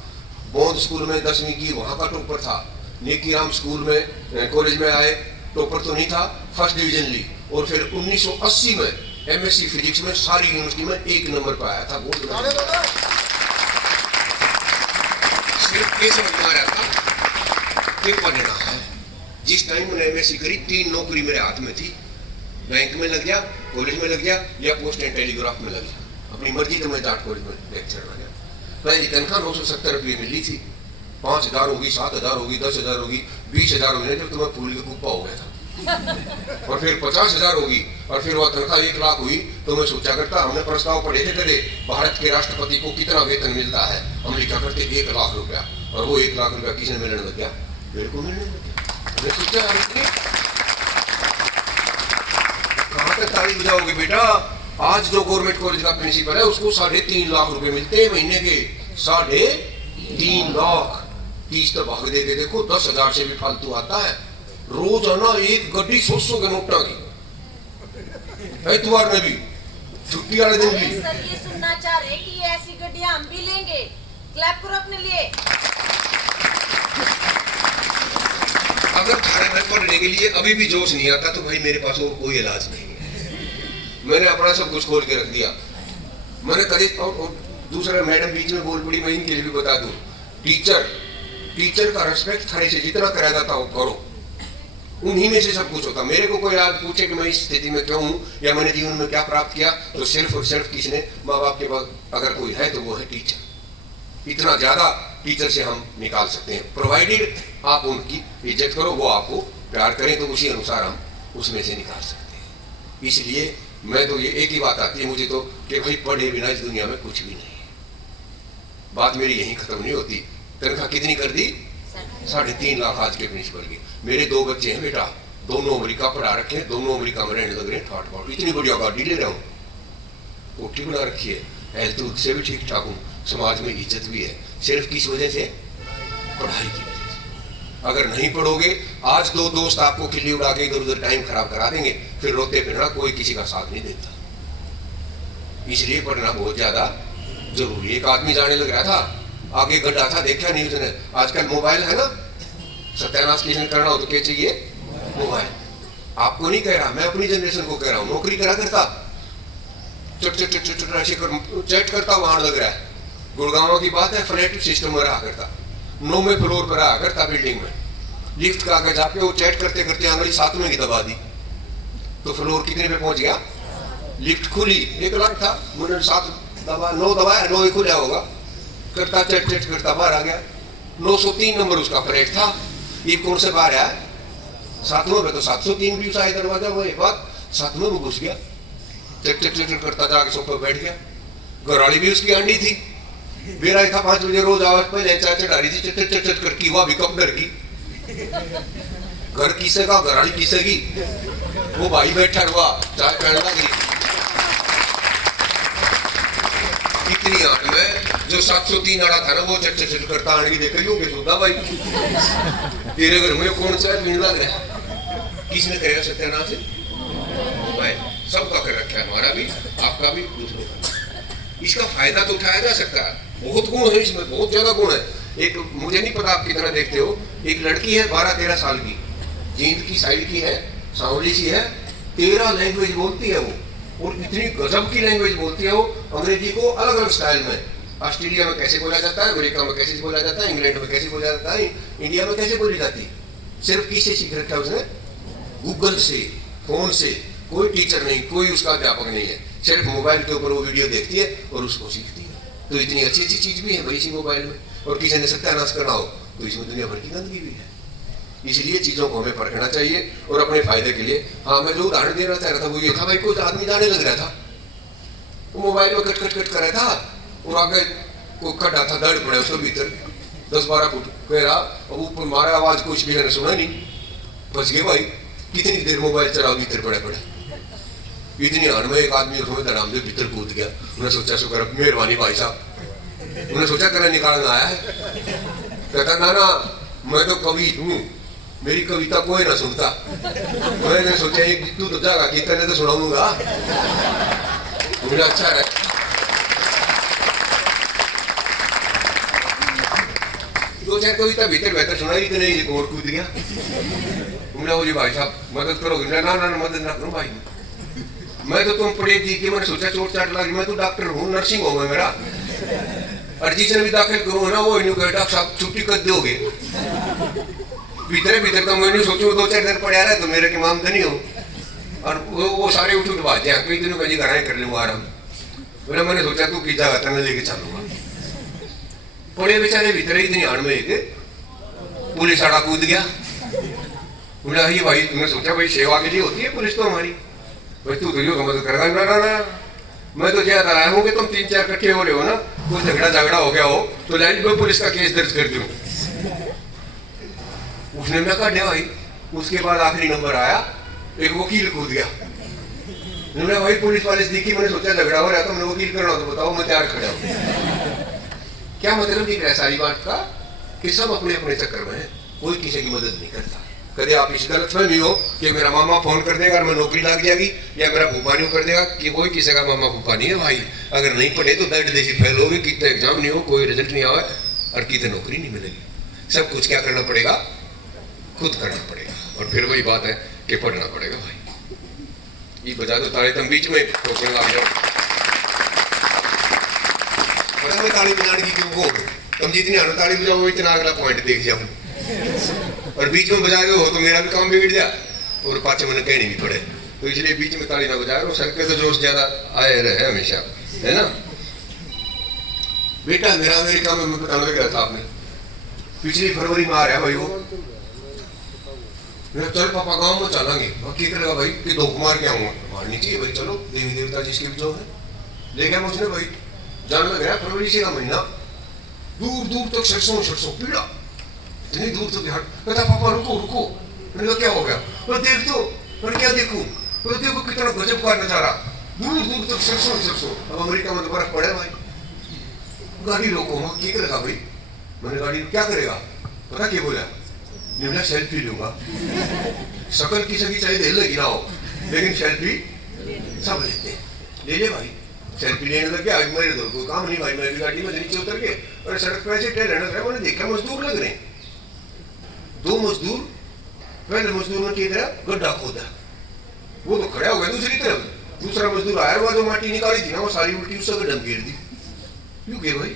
बौद्ध स्कूल में 10वीं की, वहां का टॉपर था। नेकीराम स्कूल में कॉलेज में आए, टॉपर तो नहीं था, फर्स्ट डिवीजन ली। और फिर 1980 में एमएससी फिजिक्स में सारी यूनिवर्सिटी में 1 नंबर पर आया था, गोल्ड मेडल। सिर्फ ये समझ में आ रहा था कि पढ़ना है, जिस टाइम मैंने एमएससी करी 3 नौकरी मेरे हाथ में थी, बैंक में लग जा, कॉलेज में लग जा या पोस्ट एंड टेलीग्राफ में लग जा, अपनी मर्जी तो मैं जाट कॉलेज में लेक्चर बन गया। पहली तनख्वाह 970 रुपये मिली थी, 5000 होगी, 7000 होगी, 10,000 होगी, 20,000 होगी, जब तो मैं फूल के कुप्पा हो गया था। और फिर 50,000 होगी और फिर वह तनख्वाह 1 लाख हुई तो मैं सोचा करता, हमने प्रस्ताव पढ़े थे कदे भारत के राष्ट्रपति को कितना वेतन मिलता है, हम लिखा करते 1 लाख रुपया, और वो 1 लाख रुपया किसने मिलने लग गया, मेरे को मिलने लग गया। मैं सोचा कहाँ तक तारीफ बजाओगे बेटा, आज जो गवर्नमेंट कॉलेज का प्रिंसिपल है उसको 3.5 लाख रुपए मिलते हैं महीने के, 3.5 लाख। 30 तो भाग दे के देखो, 10,000 से भी फालतू आता है। रोजाना एक गड्डी 100 के नोटा की, इतवार में भी, छुट्टी वाले दिन भी। सर ये सुनना चाह रहे कि ये ऐसी गड्डियां हम भी लेंगे, क्लैप करो अपने लिए। अगर थाने में पढ़ने के लिए अभी भी जोश नहीं आता तो भाई मेरे पास और कोई इलाज नहीं है। मैंने अपना सब कुछ खोल के रख दिया। मैंने कभी दूसरा मैडम बीच में बोल पड़ी, मैं इनके लिए भी बता दूं, टीचर का रिस्पेक्ट थाने से जितना कराया जाता हो करो, उन्हीं में से सब कुछ होता। मेरे को कोई आज पूछे कि मैं इस स्थिति में क्यों हूँ या मैंने जीवन में क्या प्राप्त किया, तो सिर्फ और सिर्फ किसने, माँ बाप के पास अगर कोई है तो वो है टीचर। इतना ज्यादा टीचर से हम निकाल सकते हैं, प्रोवाइडेड आप उनकी इज्जत करो, वो आपको प्यार करें, तो उसी अनुसार हम उसमें से निकाल सकते हैं। इसलिए मैं तो ये एक ही बात आती है मुझे तो कि भाई पढ़े बिना इस दुनिया में कुछ भी नहीं है। बात मेरी यहीं खत्म नहीं होती। तनख्वाह कितनी कर दी, 3.5 लाख आज के प्रिंसिपल की। मेरे 2 बच्चे हैं बेटा, दोनों अमेरिका पढ़ा रखे हैं, दोनों अमेरिका में रहने लग रहे हैं, ठाट बाट। इतनी बढ़िया गाड़ी ले रहा हूँ, कोठी बना रखी है, हेल्थ से भी ठीक ठाक हूँ, समाज में इज्जत भी है, सिर्फ किस वजह से, पढ़ाई की वजह से। अगर नहीं पढ़ोगे, आज 2 दोस्त आपको खिल्ली उड़ा के इधर उधर टाइम खराब करा देंगे, फिर रोते फिरना, कोई किसी का साथ नहीं देता। इसलिए पढ़ना बहुत ज्यादा जरूरी। एक आदमी जाने लग रहा था, आगे गड्ढा था, देखा नहीं उसने। आजकल मोबाइल है ना, सत्यानाश किसी ने करना हो तो क्या चाहिए, मोबाइल। आपको नहीं कह रहा, मैं अपनी जनरेशन को कह रहा हूँ, नौकरी करा करता, चैट करता वहां लग रहा है। गुड़गांव की बात है, फ्लैट सिस्टम में रहा करता, 9वें फ्लोर पर रहा करता बिल्डिंग में। लिफ्ट का आगे जाके वो चैट करते करते आंगली 7वें की दबा दी, तो फ्लोर कितने पे पहुंच गया, लिफ्ट खुली, 1 लाख था, मुझे 7 दबा, 9 दबाया, 9 ही खुला होगा, करता चट चट करता बाहर आ गया। 903 नंबर उसका फ्लैट था, ये कौन से बाहर आया, 7वें में, तो 703 भी उसा दरवाजा, वो एक बात 7वें में घुस गया, चट चट चट करता जाके सोफे बैठ गया। घरवाली भी उसकी अंडी थी, बेरा था 5 बजे रोज आवाज पहले चाय चढ़ा रही थी, चट चट चट करके, वह भी कब डर की, घर किसे का, घरवाली किसे की, वो भाई बैठा हुआ चाय पहन लगी। इतनी आंट में जो 703 आड़ा था ना, वो चट चट चट करता आंट की देख रही होगी, सोदा भाई तेरे घर में कौन सा पीने लग रहा है, किसने करेगा सत्यानाश से, भाई सबका कर रखा है, हमारा भी, आपका भी, दूसरों का। इसका फायदा तो उठाया जा सकता है, बहुत गुण है इसमें, बहुत ज्यादा गुण है। एक मुझे नहीं पता आप कितना देखते हो, एक लड़की है 12-13 साल की, जींद की साइड की है, सांवली सी है, 13 लैंग्वेज बोलती है वो, और इतनी गजब की लैंग्वेज बोलती है वो, अंग्रेजी को अलग अलग स्टाइल में। ऑस्ट्रेलिया में कैसे बोला जाता है, अमेरिका में कैसे बोला जाता है, इंग्लैंड में कैसे बोला जाता है, इंडिया में कैसे बोली जाती है। सिर्फ किससे सीख रखा है उसने, गूगल से, फोन से। कोई टीचर नहीं, कोई उसका अध्यापक नहीं है, सिर्फ मोबाइल के ऊपर वो वीडियो देखती है और उसको सीखती है। तो इतनी अच्छी अच्छी चीज भी है भाई इसी मोबाइल में, और किसी ने सत्यानाश करना हो तो इसमें दुनिया भर की गंदगी भी है। इसलिए चीजों को हमें परखना चाहिए और अपने फायदे के लिए। हाँ, मैं जो उदाहरण देना चाह रहा था वो ये था, भाई कोई आदमी जाने लग रहा था, वो मोबाइल में कट कट कट कर रहा था, और आगे वो खड्डा था, दर्द पड़े उसके भीतर 10-12 फुट, कह रहा, अब ऊपर मारा, आवाज कुछ भी सुना नहीं, बच गए भाई। कितनी देर मोबाइल चलाओ, भीतर पड़े पड़े। इतनी हार में एक आदमी उसमें धड़ाम से भीतर कूद गया। उन्हें सोचा शुक्र, मेहरबानी भाई साहब, उन्हें सोचा तेरा निकालना आया है। कहता ना ना, मैं तो कवि हूँ, मेरी कविता कोई ना सुनता। मैंने सोचा एक तू तो जागा कि तेने तो सुनाऊंगा, मुझे अच्छा है। दो चार कविता भीतर बेहतर सुनाई तो नहीं, और कूद गया। उन्हें वो जी भाई साहब मदद करोगे? ना ना ना, मदद ना करो भाई, मैं तो तुम पढ़े जी के, मैंने सोचा चोट चाट लगी, मैं तो डॉक्टर हूँ, नर्सिंग होम है मेरा, अर्जी से भी दाखिल करूँ ना, वो डॉक्टर साहब छुट्टी कर दोगे। भीतर भीतर तो मैंने सोचो 2-4 दिन पड़ा रहा तो मेरे के माम नहीं हो और वो सारे उठ बात जाए कई दिनों कहीं घर कर लूँगा आराम। बोला मैंने सोचा तू की जगह तक लेके चलूंगा। पड़े बेचारे भीतर ही ध्यान में एक पुलिस आड़ा कूद गया। बोला ये भाई तुमने सोचा भाई सेवा के लिए होती है पुलिस तो हमारी, भाई तू तो जो मदद करेगा ना मैं तो ज्यादा आया हूँ कि तुम 3-4 इकट्ठे हो रहे हो ना, कोई झगड़ा हो गया हो तो लाइन में पुलिस का केस दर्ज कर दूं। उसने मैं कहा भाई। उसके बाद आखिरी नंबर आया, एक वकील कूद गया। मैंने भाई पुलिस वाले से देखी, मैंने सोचा झगड़ा हो रहा तो मैंने वकील करना तो बताओ मैं तैयार खड़ा हूँ। क्या मतलब दिख रहा है सारी बात का कि सब अपने अपने चक्कर में है, कोई किसी की मदद नहीं करता। कभी आप इस गलतफहमी हो कि मेरा मामा फोन कर देगा और मैं नौकरी लग जाएगी या मेरा फूफा नहीं कर देगा, कि कोई किसी का मामा फूफा नहीं है भाई। अगर नहीं पढ़े तो दर्द देसी फेल होगी, कितना एग्जाम नहीं हो, कोई रिजल्ट नहीं आवे और कितने नौकरी नहीं मिलेगी। सब कुछ क्या करना पड़ेगा, खुद करना पड़ेगा। और फिर वही बात है कि पढ़ना पड़ेगा भाई। ये बजा दो ताली, तुम बीच में ठोकने लग जाओ। ताली बजाने की क्यों हो, तुम जितनी आना ताली बजाओ इतना अगला पॉइंट देख जाओ, और बीच में बजा रहे हो तो मेरा भी काम बिगड़ जाए और पाछे मैंने कहनी भी पड़े, तो इसलिए बीच में ताली ना बजा रहे हो। सर के तो जोश ज्यादा आए रहे हमेशा, है ना। बेटा मेरा अमेरिका में मैं बताने लगा था आपने, पिछली फरवरी में आ रहा भाई वो, चल पापा गांव में चलेंगे। की करेगा भाई कि धोख मार के आऊंगा, मारनी चाहिए भाई, चलो देवी देवता जिसके भी जो है। ले गया मुझने भाई, जान लग रहा फरवरी से का महीना, दूर दूर तक सरसों पीड़ा, इतनी दूर तक हट। कहता पापा रुको रुको। मैंने कहा क्या हो गया, बोले देख तो। मैंने क्या देखूं, बोले देखो कितना गजब का नजारा, दूर दूर तक सरसों। अब अमेरिका में तो बर्फ पड़े भाई, गाड़ी रोको। वहां क्या करेगा भाई, मैंने गाड़ी क्या करेगा पता क्या बोला, निमला सेल्फी लूंगा। शकल की सभी चाहे दिल लगी ना हो लेकिन सेल्फी सब लेते हैं, ले भाई। सेल्फी लेने लग गया, मेरे दो कोई काम नहीं भाई, मैं भी गाड़ी में नीचे उतर के और सड़क पे ऐसे टहलने लगा। मैंने देखा मजदूर लग रहे हैं, 2 मजदूर। पहले मजदूर ने क्या करा, गड्ढा खोदा, वो तो खड़ा हो गया दूसरी तरफ। दूसरा मजदूर आया, वो जो माटी निकाली थी ना वो सारी उल्टी उससे गड्ढा घेर दी। क्यों गए भाई,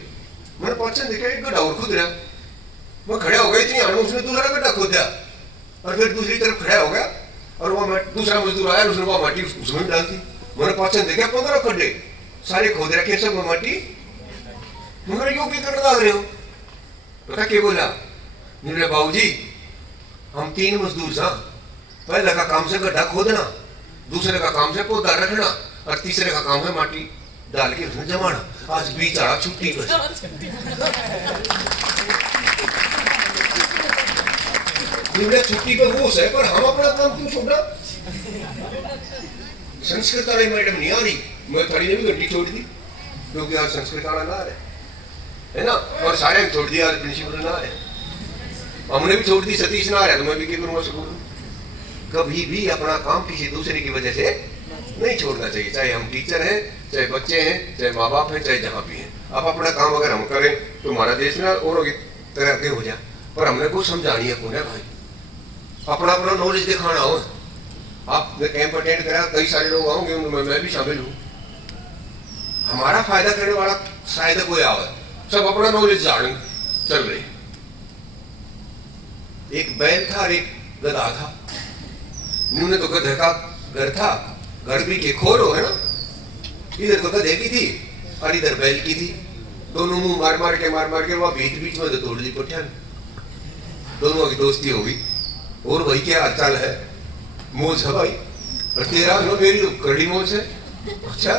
मैंने पाचन देखा एक गड्ढा और खुद रहा। मैं खड़ा हो गया, इतनी आने उसने दूसरा गड्ढा खोद दिया और फिर दूसरी तरफ खड़ा हो गया और वो दूसरा मजदूर आया, उसने वो माटी उसमें डाल दी। मैंने पाचन देखा 15 खड्डे सारे खोद रखे, सब माटी। मगर यो क्या करने लग रहे हो, पता क्या बोला, मेरे बाबूजी हम 3 मजदूर था, पहले का काम से गड्ढा खोदना, दूसरे का काम से पौधा रखना और तीसरे का काम है माटी डाल के उसमें जमाना। आज बीच आड़ा छुट्टी पर छुट्टी पर वो है, पर हम अपना काम क्यों छोड़ना। संस्कृत वाली मैडम नहीं आ रही, मैं थोड़ी ने भी घंटी छोड़ दी क्योंकि आज संस्कृत वाला ना रहे, है ना। और सारे छोड़ दिया, आज प्रिंसिपल ना रहे, हमने भी छोड़ दी, सतीश ना रहा तो मैं भी क्या करूँगा स्कूल। कभी भी अपना काम किसी दूसरे की वजह से नहीं छोड़ना चाहिए, चाहे हम टीचर हैं, चाहे बच्चे हैं, चाहे माँ बाप हैं, चाहे जहाँ भी हैं। आप अपना काम अगर हम करें तो हमारा देश में और तरह के हो जाए, पर हमने कुछ समझानी है पुण्य भाई, अपना अपना नॉलेज दिखाना हो। आपने कैंप अटेंड करा, कई सारे लोग आओगे, उनमें मैं भी शामिल हूँ। हमारा फायदा करने वाला शायद कोई आवे, सब अपना नॉलेज जान चल रहे। एक बैल था और एक गधा था। उन्होंने तो गधे का घर था, घर भी के खोरो है ना, इधर तो गधे की थी और इधर बैल की थी। दोनों मुंह मार मार के वहां बीच में तो तोड़ दी पठान। दोनों की दोस्ती हो गई। और भाई क्या हालचाल है, मौज है भाई, और तेरा नो मेरी तो कड़ी मौज है। अच्छा,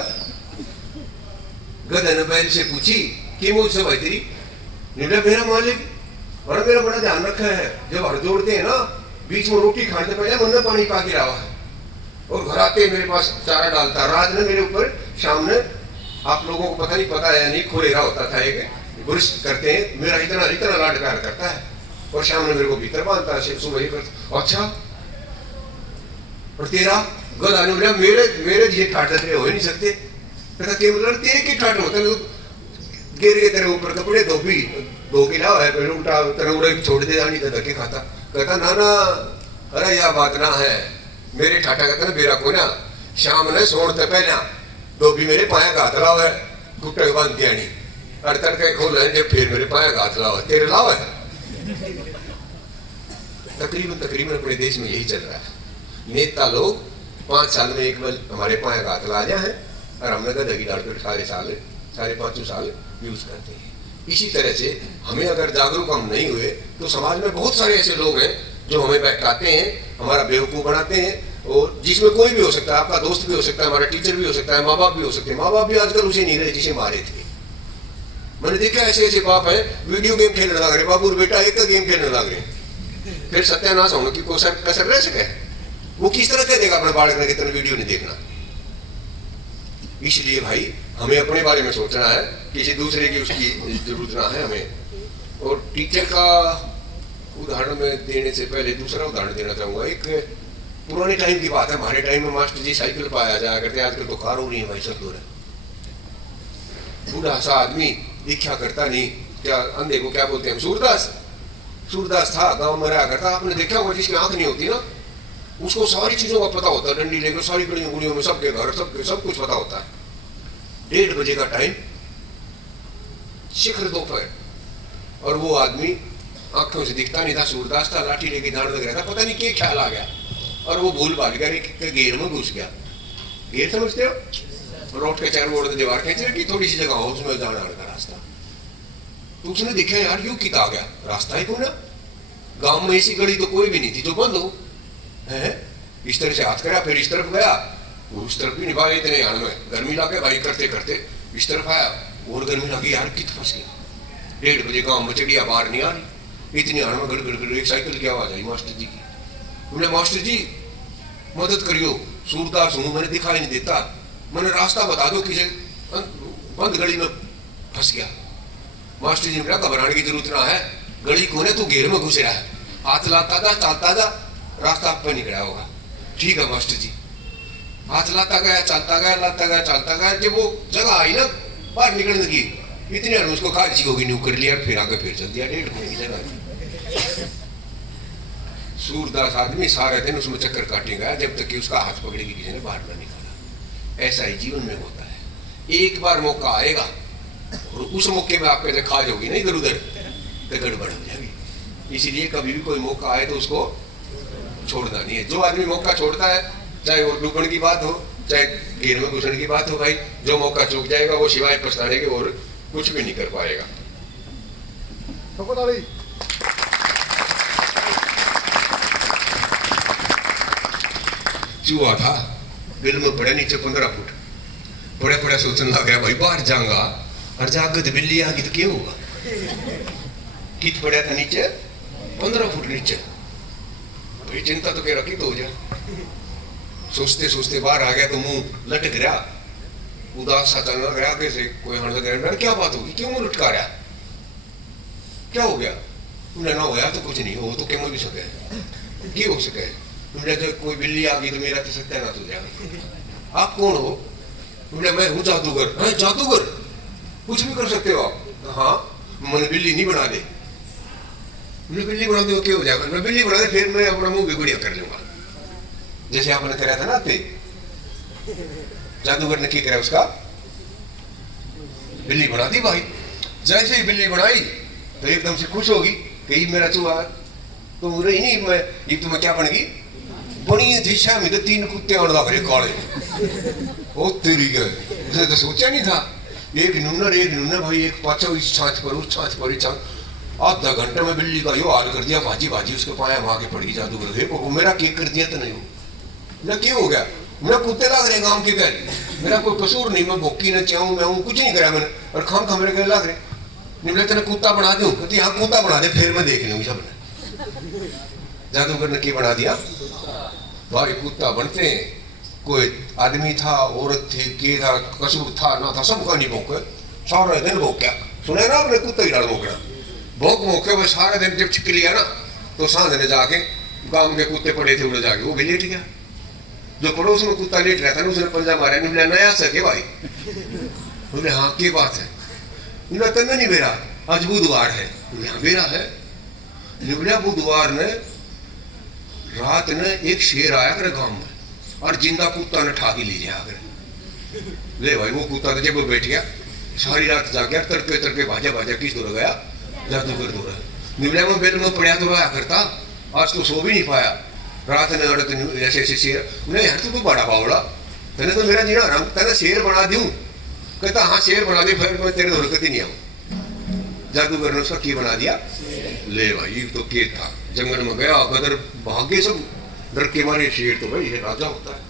गधे ने बैल से पूछी कि मौज है भाई तेरी। निकला मेरा मालिक और मेरा बड़ा ध्यान रखा है, जब हर जोड़ते हैं ना बीच में रोटी खाने पहले मन पानी पा के रहा है, और घर आते मेरे पास चारा डालता। रात ने मेरे ऊपर, शाम ने, आप लोगों को पता नहीं पता है या नहीं, खोलेरा होता था एक बुरुश करते हैं, मेरा इतना लाड प्यार करता है, और शाम ने मेरे को भीतर बांधता है, सुबह ही करता। अच्छा, और तेरा गधा ने बोला मेरे जी ठाट तेरे हो ही नहीं सकते। कहता क्या मतलब, तेरे की ठाट होता है, गिर के तेरे ऊपर कपड़े धो के लाओ है, फिर उल्टा तेरे उड़े छोड़ दे नहीं तो धक्के खाता। कहता ना, अरे यह बात ना है, मेरे ठाटा कहता ना मेरा को ना, शाम ने सोने पहला धोबी मेरे पाया का हाथ लाओ है, घुट्टे बांध दिया नहीं, और तड़के खोल है फिर मेरे पाया का हाथ लाओ है, तेरे लाओ है। तकरीबन अपने देश में यही चल रहा है। नेता लोग 5 साल में एक बार हमारे पाए का हाथ ला जाए हैं और हमने गधा की डाल कर सारे 5 साल यूज करते हैं। इसी तरह से हमें अगर जागरूक हम नहीं हुए तो समाज में बहुत सारे ऐसे लोग हैं जो हमें बहकाते हैं, हमारा बेवकूफ़ बनाते हैं, और जिसमें कोई भी हो सकता है, आपका दोस्त भी हो सकता है, हमारा टीचर भी हो सकता है, माँ बाप भी हो सकते हैं। माँ बाप भी आजकल उसे नहीं रहे जिसे मारे थे। मैंने देखा ऐसे ऐसे बाप हैं वीडियो गेम खेलने लग रहे, बाबू और बेटा एक गेम खेलने लग रहे, फिर सत्यानाश होने की कसर रह सके। वो किस तरह कह देगा अपने बालक ने कितने वीडियो नहीं देखना। इसलिए भाई हमें अपने बारे में सोचना है, किसी दूसरे की उसकी जरूरत ना है हमें। और टीचर का उदाहरण में देने से पहले दूसरा उदाहरण देना चाहूंगा। एक पुराने टाइम की बात है, हमारे टाइम में मास्टर जी साइकिल पाया जाया करते, आजकल तो कार हो रही है भाई सब दूर है। बूढ़ा सा आदमी दीक्षा करता नहीं, क्या अंधे को क्या बोलते हैं, सूरदास था, गांव में रहा करता। आपने देखा होगा जिसकी आंख नहीं होती ना, उसको सारी चीजों का पता होता है, डंडी लेकर सारी गलियों गुड़ियों में सबके घर सब कुछ पता होता है। 1:30 बजे का टाइम, शिखर दोपहर, और वो आदमी आंखों से दिखता नहीं था, सूरदास था, लाठी लेके धाड़ लग रहा था, पता नहीं क्या ख्याल आ गया और वो भूल भाल कर घेर में घुस गया। घेर समझते हो, रोड के चारों ओर दीवार खींच रखी, थोड़ी सी जगह हो उसमें जाना आने का रास्ता। तो उसने देखा यार यूं किता आ गया, रास्ता ही कौन है, गांव में ऐसी गली तो कोई भी नहीं थी जो बंद हो है। इस तरह से हाथ करा, फिर इस तरफ गया, उस तरफ भी नहीं भाई, इतने यार में गर्मी लगे भाई, करते करते इस तरफ आया और गर्मी लगी यार, कित फंस गया। 1:30 बजे गाँव में चिड़िया बाहर नहीं आ रही, इतनी हार में गड़ एक साइकिल की आवाज आई मास्टर जी की। बोले मास्टर जी मदद करियो, सूरदास हूँ, मैंने दिखाई नहीं देता, मैंने रास्ता बता दो, किसी बंद गली में फंस गया। मास्टर जी ने कहा घबराने की जरूरत ना है, गली कोने तो घेर में घुस रहा है, हाथ लाता जा चलता जा, रास्ता आप पे निकला होगा। ठीक है मास्टर जी। हाथ लाता गया चलता गया, लाता गया चलता गया, जब वो जगह आई ना बाहर निकलने की, इतने में उसको खारिजी होगी न्यू कर लिया, फिर आगे फिर चल दिया। 1:30 महीने की जगह। सूरदास आदमी सारे दिन उसमें चक्कर काटेगा जब तक कि उसका हाथ पकड़ेगी किसी ने बाहर ना निकाला। ऐसा ही जीवन में होता है, एक बार मौका आएगा और उस मौके में आप पहले खा जाओगी ना इधर उधर, तो गड़बड़ हो जाएगी। इसीलिए कभी भी कोई मौका आए तो उसको छोड़ना नहीं है। जो आदमी मौका छोड़ता है, चाहे वो डूबने की बात हो, चाहे घेर में घुसने की बात हो, भाई जो मौका चूक जाएगा वो सिवाय पछताने के और कुछ भी नहीं कर पाएगा। चूहा था, बिल में पड़े नीचे 15 फुट, बड़े सोचने लग गया भाई बाहर जाऊंगा और जाकर बिल्ली आ गई तो क्या होगा। कित पड़ा था नीचे 15 फुट नीचे, भाई चिंता तो क्या रखी तो हो जाए। सोचते सोचते बाहर आ गया तो मुंह लटक रहा, उदास सा चलना गया, कैसे कोई हड़ लग रहा, क्या बात होगी, क्यों मुंह लटका रहा, क्या हो गया। उन्हें ना होया तो कुछ नहीं हो, तो क्या भी सके, क्या हो सके। उन्हें तो कोई बिल्ली आ गई तो मेरा तो सकता है ना तो जाएगा। आप कौन हो? बोले मैं हूँ जादूगर। जादूगर कुछ भी कर सकते हो आप? हाँ, मैंने बिल्ली नहीं बना दे। बिल्ली बना दे क्या हो जाएगा? मैं बिल्ली बना दे, फिर मैं अपना मुंह भी बढ़िया कर लूंगा, जैसे आपने करा था ना। पे जादूगर ने क्या करा, उसका बिल्ली बना दी भाई। जैसे ही बिल्ली बनाई तो एकदम से खुश होगी कि मेरा चूहा तो रही नहीं, मैं ये तुम्हें क्या बन गई, बनी दिशा में तो 3 कुत्ते और लग काले। ओ तेरी गए, उसे तो सोचा नहीं था। एक नूनर भाई, एक पाछा इस छाछ पर उस छाछ पर, आधा घंटे में बिल्ली का यो हाल कर दिया, भाजी उसके पाया वहां के पड़ी जादूगर। हे मेरा केक कर दिया तो नहीं हो, मेरा क्या हो गया, मेरा कुत्ते लग रहे गांव के घर, मेरा कोई कसूर नहीं, मैं भोकी न चाहूँ, मैं हूँ कुछ नहीं करा मैंने, और खाम मेरे घर लग रहे। निकले तेने कुत्ता बना दूं, कहती हाँ कुत्ता बना दे, फिर मैं देख लूंगी सबने। जादूगर ने क्या बना दिया भाई, कुत्ता बनते हैं। कोई आदमी था, औरत थी, के था, कसूर था ना था, सबका नहीं भोंके, सारा दिन भोंका। सुने ना आपने कुत्ता ही डाल भोंकना, भोंके में सारा दिन जब छिक लिया ना तो सांझ ने जाके गांव के कुत्ते पड़े थे उड़े जाके वो भी लेट गया। जो पड़ोस में कुत्ता लेट रहा था ना, उसने पंजा मारा, निकला नया सके भाई। बोले हाँ क्या बात है, तंग नहीं मेरा, आज बुधवार है, यहाँ मेरा है। निकला बुधवार ने रात ने एक शेर आया करे गांव में, और जिंदा कुत्ता ने ठाकी ली जाया करे। ले भाई वो कुत्ता तो जब वो बैठ गया, सारी रात जाग गया, तड़के भाजा किस दूर गया, जादूगर दूर। निकला में बेल में पड़ा तो रहा करता, आज तो सो भी नहीं पाया, रात में अड़त ऐसे ऐसे शेर। नहीं यार तू तो बड़ा बावड़ा, तेने तो मेरा जीना हराम, तेने शेर बना दूं। कहता हाँ शेर बना दे, फिर मैं तेरे धुरकत ही नहीं आऊँ। जादूगर ने उसका की बना दिया। ले भाई तो के था, जंगल में गया, गदर भागे सब डर के मारे। शेर तो भाई ये राजा होता है,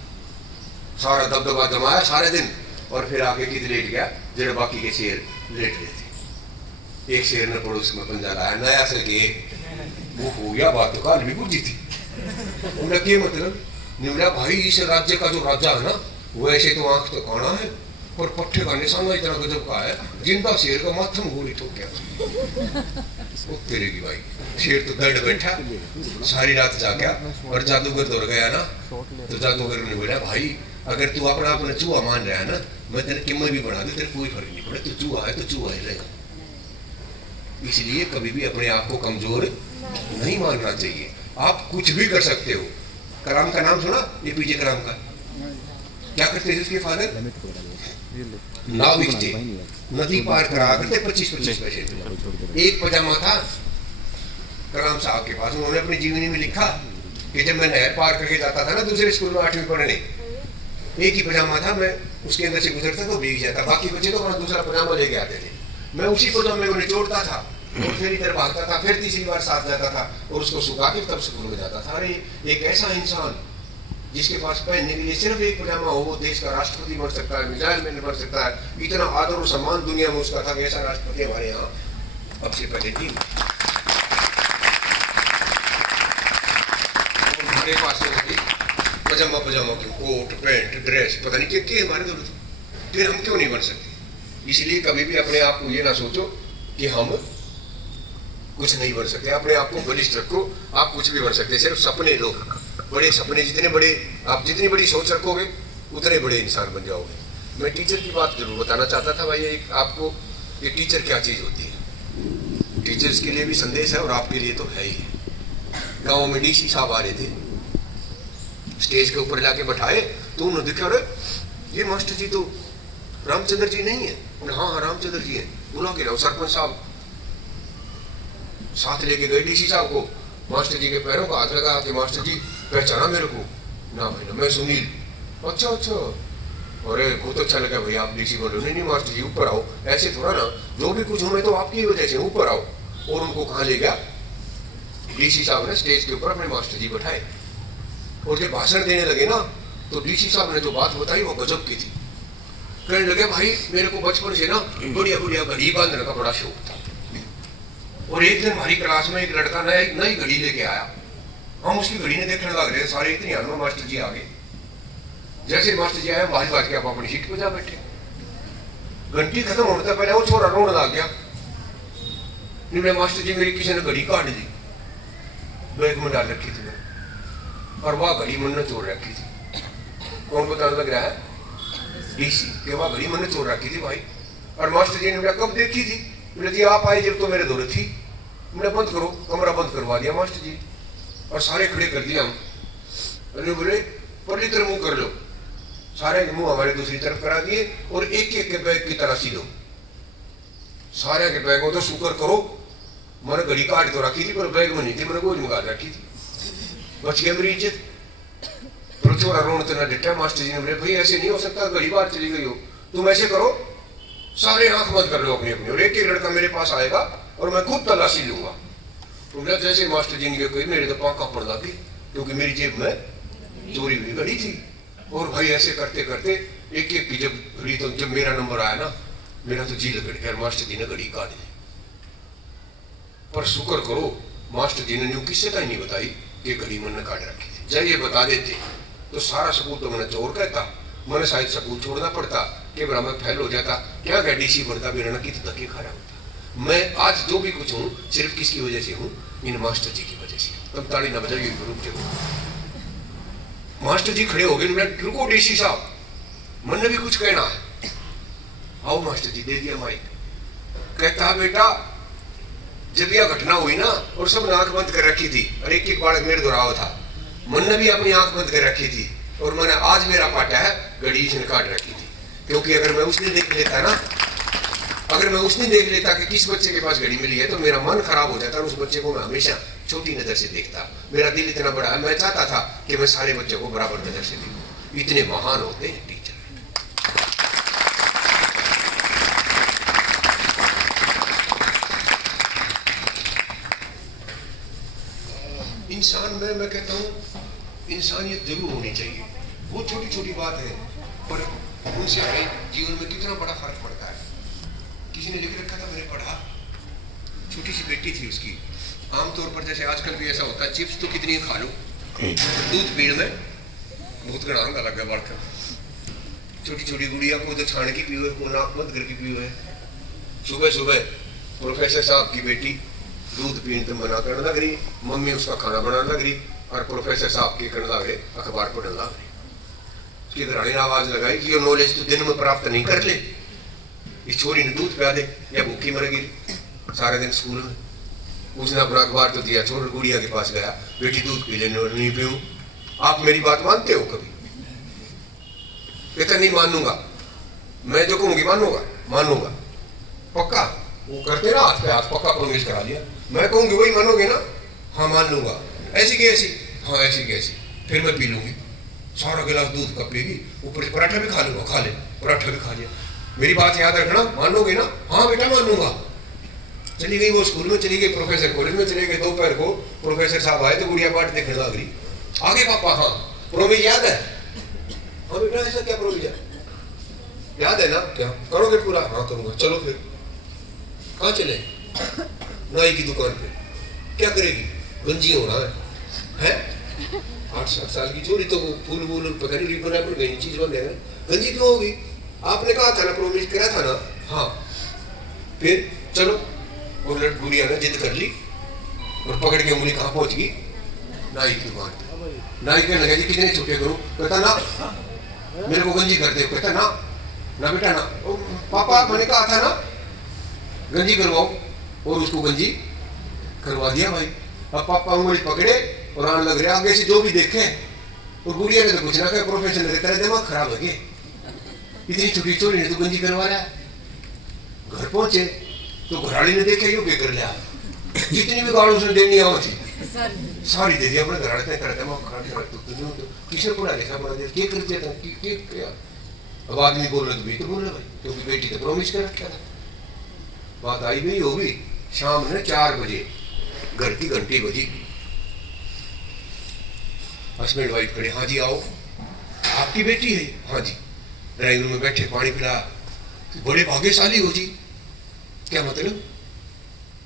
सारा दबदबा जमाया सारे दिन, और फिर आगे कित लेट गया जरा बाकी के शेर लेट रहे थे। एक शेर ने पड़ोस में पंजा लाया नया से के, वो हो गया बात तो काल भी बुझी थी। उन्हें क्या मतलब निमला भाई इस राज्य का जो राजा है ना, वो ऐसे तो आंख तो काना है और पट्टे का निशान इतना गजब का है, जिंदा शेर का माथा में गोली ठोक गया। वो तेरे की भाई शेर तो दर्द बैठा सारी रात जागा, और जादूगर दौड़ गया ना, तो जादूगर ने बोला भाई अगर तू अपना अपना चूहा मान रहा है ना, मैं तेरे कीमत भी बढ़ा दूं, तेरे कोई फर्क नहीं पड़े, तू चूहा है तो चूहा ही रहेगा। इसलिए कभी भी अपने आप को कमजोर नहीं मानना चाहिए। आप कुछ भी कर सकते हो। कलाम का नाम सुना, एपीजे कलाम का? क्या करते थे उसके फादर? नाविक थे, नदी पार करा करते 25-25 पैसे। एक पजामा था कलाम साहब के पास, उन्होंने अपनी जीवनी में लिखा कि जब मैं नहर पार करके जाता था ना दूसरे स्कूल में 8वीं पढ़ने, एक ही पजामा था, मैं उसके अंदर से गुजरता तो भीग जाता, बाकी बच्चे तो अपना दूसरा पजामा लेके आते थे। मैं उसी पजामे को निचोड़ता था और फिर इधर भागता था, फिर तीसरी बार साथ जाता था और उसको सुखा के तब स्कूल में जाता था। अरे एक ऐसा इंसान जिसके पास पहनने के लिए सिर्फ एक पजामा हो, वो देश का राष्ट्रपति बन सकता है, मिसाइल मैन बन सकता है। इतना आदर और सम्मान दुनिया में उसका था कि ऐसा राष्ट्रपति हमारे यहाँ अब से पहले थी। हमारे पास पजामा पजामा क्यों, कोट पैंट ड्रेस पता नहीं क्या हमारे जरूरत, फिर हम क्यों नहीं बन सकते? इसलिए कभी भी अपने आप को ये ना सोचो कि हम कुछ नहीं बन सकते। अपने आप को बलिष्ठ रखो, आप कुछ भी बन सकते। सिर्फ सपने लो, बड़े सपने, जितने बड़े आप जितनी बड़ी सोच रखोगे उतने बड़े इंसान बन जाओगे। मैं टीचर की बात जरूर बताना चाहता था भाई, एक आपको ये टीचर क्या चीज़ होती है। टीचर्स के लिए भी संदेश है और आपके लिए तो है ही। गाँव में डीसी साहब आ रहे थे, स्टेज के ऊपर लाके बैठाए तो उन्होंने देखा अरे ये मास्टर जी तो रामचंद्र जी नहीं है। हाँ रामचंद्र जी है। बुला के रहो सरपंच साहब साथ लेके गए डीसी साहब को, मास्टर जी के पैरों का हाथ लगा कि मास्टर जी पहचाना मेरे को? ना भाई ना, मैं सुनील। अच्छा अच्छा, अरे बहुत अच्छा लगा भाई आप डीसी बोल रहे हो। नहीं मास्टर जी ऊपर आओ, ऐसे थोड़ा ना, जो भी कुछ हूँ मैं तो आपकी वजह से, ऊपर आओ। और उनको कहाँ ले गया डीसी साहब ने, स्टेज के ऊपर अपने मास्टर जी बैठाए और जब भाषण देने लगे ना, तो डीसी साहब ने जो बात बताई वो गजब की थी। कहने लगे भाई मेरे को बचपन से ना बढ़िया बढ़िया घड़ी बांधने का बड़ा शौक था, और एक दिन हमारी क्लास में एक लड़का नई घड़ी लेके आया। हम उसकी घड़ी ने देखने लग रहे सारे, इतनी हर में मास्टर जी आ गए। जैसे मास्टर जी आया बाहर बात के आप अपनी सीट पर जा बैठे। घंटी खत्म होने से पहले वो छोरा रोने लग गया। निकले मास्टर जी मेरी किसी ने घड़ी काट दी, बैग में डाल रखी थी और वह घड़ी मन ने चोर रखी थी। कौन बताने लग रहा है? डीसी के वह घड़ी मन ने चोर रखी थी भाई। और मास्टर जी ने बोला कब देखी थी? बोले जी आप आए जब तो मेरे दौरे थी। मैंने बंद करो, कमरा बंद करवा दिया मास्टर जी और सारे खड़े कर दिया हम। अरे बोले पल्ली तरह मुंह कर लो, सारे मुंह हमारे दूसरी तरफ करा दिए और एक एक के बैग की तलाशी लो। सारे के बैगों तो शुक्र करो मैंने घड़ी काट तो रखी थी पर बैग में नहीं थी, मैंने गोज मंगा रखी थी, बच गया मेरी इज्जत। तो छोरा रोने तो ना डिटा। मास्टर जी ने बोले भाई ऐसे नहीं हो सकता, घड़ी बाहर चली गई हो, तुम ऐसे करो सारे आंख बंद कर लो अपनी अपनी, और एक एक लड़का मेरे पास आएगा और मैं खुद तलाशी लूंगा। तो बोला जैसे मास्टर जी ने कही मेरे तो पाँव कांपने लगी क्योंकि मेरी जेब में चोरी हुई घड़ी थी। और भाई ऐसे करते करते एक एक की जब घड़ी, तो जब मेरा नंबर आया ना मेरा तो जी लग गया, मास्टर जी ने घड़ी काट दी। पर शुक्र करो मास्टर जी ने न्यू किससे का ही नहीं बताई कि घड़ी मैंने काट रखी थी। जब ये बता देते तो सारा स्कूल तो मैंने चोर कहता, मैंने शायद स्कूल छोड़ना पड़ता कि बड़ा मैं फेल हो जाता, क्या क्या डीसी बनता, मेरा ना कितना धक्के खा रहा होता। मैं आज जो भी कुछ हूँ सिर्फ किसकी वजह से हूँ? इन मास्टर जी की वजह से। तब ताड़ी ना बजाइए, रुक जाओ। मास्टर जी खड़े हो गए, रुको डीसी साहब मैंने भी कुछ कहना है। आओ मास्टर जी, दे दिया माइक। कहता बेटा जब यह घटना हुई ना और सब आंख बंद कर रखी थी और एक एक बालक मेरे दोहराव था, मैंने भी अपनी आंख बंद कर रखी थी और मैंने आज मेरा पाटा है घड़ी इसने काट रखी थी, क्योंकि अगर मैं उसने देख लेता ना, अगर मैं उस दिन देख लेता कि किस बच्चे के पास घड़ी मिली है तो मेरा मन खराब हो जाता और उस बच्चे को मैं हमेशा छोटी नजर से देखता। मेरा दिल इतना बड़ा है, मैं चाहता था कि मैं सारे बच्चों को बराबर नजर से देखूं। इतने महान होते हैं टीचर। इंसान में मैं कहता हूँ इंसानियत जरूर होनी चाहिए। वो छोटी छोटी बात है पर उनसे हमारे जीवन में कितना बड़ा फर्क पड़ता है। किसी ने लिख रखा था, मैंने पढ़ा, छोटी सी बेटी थी उसकी। आमतौर पर जैसे आजकल भी ऐसा होता है, चिप्स तो कितनी खा लो, दूध पीने में बहुत गड़ांगा लग गया बढ़कर। छोटी छोटी गुड़िया को तो छान की पी हुए, को नाक बंद करके पी हुए। सुबह सुबह प्रोफेसर साहब की बेटी दूध पीने तो मना करने लग रही, मम्मी उसका खाना बनाने लग रही और प्रोफेसर साहब के करने लग रहे अखबार पढ़ने लग रही। उसकी घरानी ने आवाज लगाई कि ये नॉलेज तो दिन में प्राप्त नहीं कर ले, इस छोरी ने दूध पिला दे या भूखी मर गई सारे दिन स्कूल में। उसने अपना अखबार तो दिया, छोड़ गुड़िया के पास गया, बेटी दूध पी लेने और नहीं पीऊं, आप मेरी बात मानते हो कभी? कहता नहीं मानूंगा, मैं जो कहूंगी मानूंगा पक्का। वो करते ना हाथ पे हाथ, पक्का प्रोमिस करा लिया, मैं कहूंगी वही मानोगे ना? हाँ मान लूंगा। ऐसी की ऐसी? हाँ ऐसी की ऐसी। फिर मैं पी लूंगी, सारा गिलास दूध का पीगी, ऊपर से पराठा भी खा लूंगा, खा ले पराठा भी खा लिया। मेरी बात याद रखना, मानोगे ना? हाँ बेटा मानूंगा। चली गई वो स्कूल में, चली गई प्रोफेसर कॉलेज में, चले गए। दोपहर को प्रोफेसर साहब आए तो गुड़िया पाठ देखने लग रही। आगे पापा, हाँ प्रोमिस याद है? हाँ बेटा ऐसा क्या प्रोमिस है? याद है ना? क्या करोगे पूरा? हाँ करूंगा। चलो फिर कहाँ चले? नाई की दुकान पे। क्या करेगी? गंजी होना है? 8-7 साल की छोरी, तो वो फूल वूल पता नहीं रिबन पर गई चीज बन गया, गंजी क्यों होगी? आपने कहा था ना, प्रोमिस करा था ना? हाँ। फिर चलो, वो लट गुड़िया ने जिद कर ली और पकड़ के उंगली कहाँ पहुंच गई? नाई की दुकान पे। नाई कहने लगा जी कितने छुट्टे करूं? कहता ना मेरे को गंजी कर दे। कहता ना बेटा ना। पापा मैंने कहा था ना गंजी करवाओ, और उसको गंजी करवा दिया भाई। अब पापा उंगली पकड़े और आने लग रहे आगे से जो भी देखे, और गुड़िया ने तो कुछ ना कहा, प्रोफेसर ने तेरा दिमाग खराब है, इतनी छोटी चोरी ने तो गंजी करवा रहा है। घर पहुंचे तो घराड़ी ने देखा यो कर लिया, जितनी भी गाड़ी उसने देनी आवा थी सारी दे दी अपने घराड़े ने। तेरा दिमाग खराब तो किसने पढ़ा लिखा बना दिया, क्या कर दिया था क्या? अब आदमी बोल रहे तो बोल रहे भाई, क्योंकि बेटी तो प्रॉमिस कर रखा था। बात आई गई होगी, शाम ने 4 बजे घर की घंटी बजी। हस्बैंड वाइफ खड़े, हाँ जी आओ। आपकी बेटी है? हाँ जी। ड्राइंग रूम में बैठे, पानी पिला। बड़े भाग्यशाली हो जी। क्या मतलब?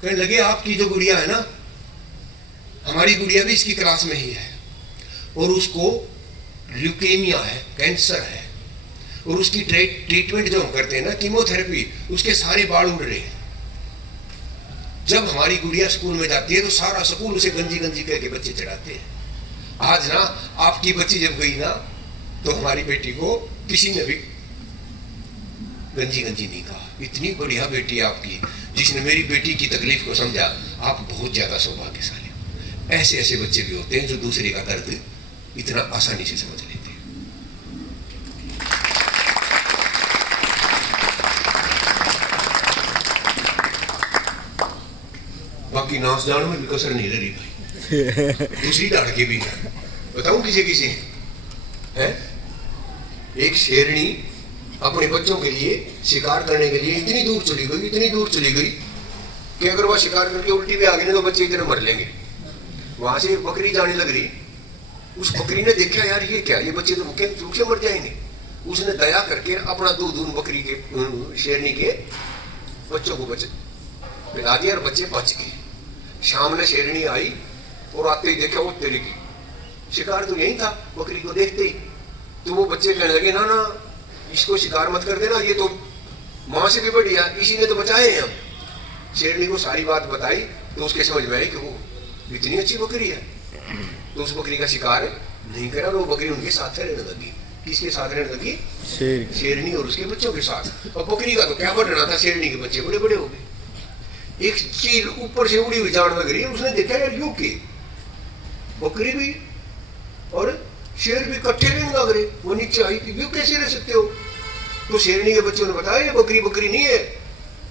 कहने लगे आपकी जो गुड़िया है ना, हमारी गुड़िया भी इसकी क्लास में ही है, और उसको ल्यूकेमिया है, कैंसर है, और उसकी ट्रीटमेंट जो हम करते हैं ना, कीमोथेरेपी, उसके सारे बाल उड़ रहे हैं। जब हमारी गुड़िया स्कूल में जाती है तो सारा स्कूल उसे गंजी गंजी करके बच्चे चढ़ाते हैं। आज ना आपकी बच्ची जब गई ना, तो हमारी बेटी को किसी ने भी गंजी गंजी नहीं कहा। इतनी बढ़िया बेटी आपकी, जिसने मेरी बेटी की तकलीफ को समझा। आप बहुत ज्यादा सौभाग्यशाली हो। ऐसे ऐसे बच्चे भी होते हैं जो दूसरे का दर्द इतना आसानी से समझ लेते हैं। बाकी नाच जान में भी कसर नहीं रही भाई। दूसरी लड़की भी बताऊं किसी है। एक शेरनी अपने बच्चों के लिए शिकार करने के लिए इतनी दूर चली गई कि अगर वह शिकार करके उल्टी भी आ गई ना तो बच्चे इधर मर लेंगे। वहां से एक बकरी जाने लग रही। उस बकरी ने देखा यार ये क्या, ये बच्चे तो भूखे मर जाएंगे। उसने दया करके अपना दूध उन बकरी के शेरनी के बच्चों को पिला दिया और बच्चे बच गए। शाम ने शेरनी आई और आते ही देखा वो तेरे की शिकार तो यही था। बकरी को देखते ही तो वो बच्चे कहने लगे ना इसको शिकार मत कर देना, ये तो माँ से भी बढ़िया, इसी ने तो बचाए हैं हम। शेरनी को सारी बात बताई तो उसके समझ में आई कि वो इतनी अच्छी बकरी है, तो उस बकरी का शिकार नहीं करा। वो बकरी उनके साथ रहने लगी। किसके साथ रहने लगी? शेरनी और उसके बच्चों के साथ। और बकरी का तो क्या बढ़ना था, शेरनी के बच्चे बड़े बड़े हो गए। एक चील ऊपर से उड़ी हुई जान लग रही है। उसने देखा यार यू के बकरी भी और शेर भी इकट्ठे रहने लग रहे। वो नीचे आई कि यू कैसे रह सकते हो? तो शेरनी के बच्चों ने बताया ये बकरी नहीं है,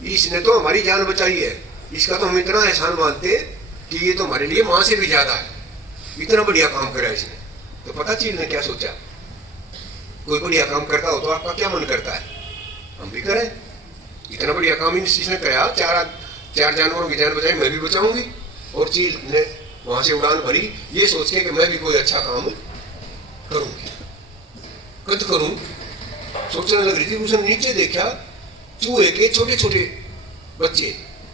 इसने तो हमारी जान बचाई है, इसका तो हम इतना एहसान मानते हैं कि ये तो हमारे लिए माँ से भी ज्यादा है। इतना बढ़िया काम करा इसने। तो पता चीज ने क्या सोचा, कोई बढ़िया काम करता हो तो आपका क्या मन करता है हम भी करें। इतना बढ़िया काम इसने कराया, चार जानवरों की जान बचाई, मैं भी बचाऊंगी। और चील ने वहां से उड़ान भरी ये सोच के कि मैं भी कोई अच्छा काम करूंगी, कद करूं। सोचने लग रही थी, उसने नीचे देखा चूहे के छोटे छोटे बच्चे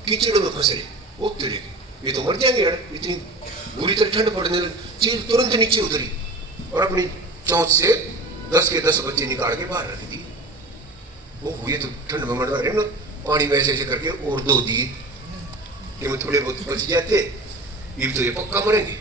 कीचड़ में फंस रहे। वो तेरे के ये तो मर जाएंगे यार, इतनी बुरी तरह ठंड पड़ने लगी। चील तुरंत नीचे उतरी और अपनी चोंच से 10 के 10 बच्चे निकाल के बाहर रख दी। वो हुए तो ठंड में मर रहे ना, पानी में ऐसे ऐसे करके और 2 दिए कि वो थोड़े बहुत बच जाते, ये तो ये पक्का मरेंगे।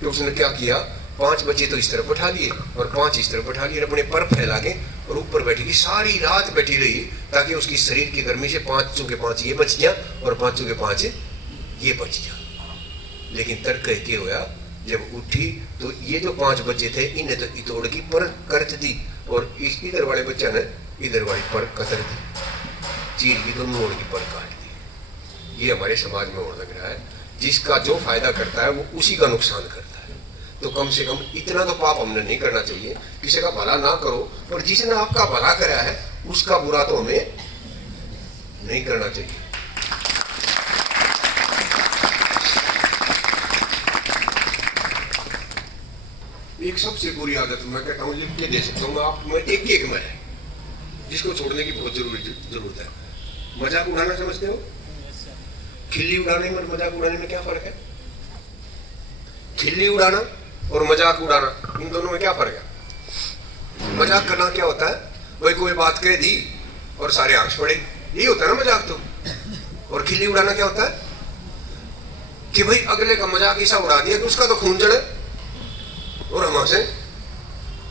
तो उसने क्या किया, 5 बच्चे तो इस तरफ बैठा लिए और 5 इस तरफ बैठा लिए, अपने पर फैला के और ऊपर बैठी, सारी रात बैठी रही ताकि उसकी शरीर की गर्मी से 5 के 5 ये बच जाए और 5 के 5 ये बच जाए। लेकिन तर्क के होया, जब उठी तो ये जो 5 बच्चे थे इन्हें तो इतोड़ की पर करत दी और इधर वाले बच्चा ने इधर वाली पर कतर दी, चील की दोनों ओर की पर काट दी। ये हमारे समाज में और लग रहा है, जिसका जो फायदा करता है वो उसी का नुकसान करता है। तो कम से कम इतना तो पाप हमने नहीं करना चाहिए, किसी का भला ना करो, पर जिसने आपका भला करा है उसका बुरा तो हमें नहीं करना चाहिए। एक सबसे बुरी आदत मैं कहता हूँ, लिख के दे सकता हूँ आप में, एक में है जिसको छोड़ने की बहुत जरूरत है। मजाक उड़ाना समझते हो? खिल्ली उड़ाने में और मजाक उड़ाने में क्या फर्क है? खिल्ली उड़ाना और मजाक उड़ाना, इन दोनों में क्या फर्क है? मजाक करना क्या होता है, भाई कोई बात कह दी और सारे आंख पड़े, यही होता है ना मजाक तो। और खिल्ली उड़ाना क्या होता है कि भाई अगले का मजाक ऐसा उड़ा दिया कि उसका तो खून जड़े और हमारे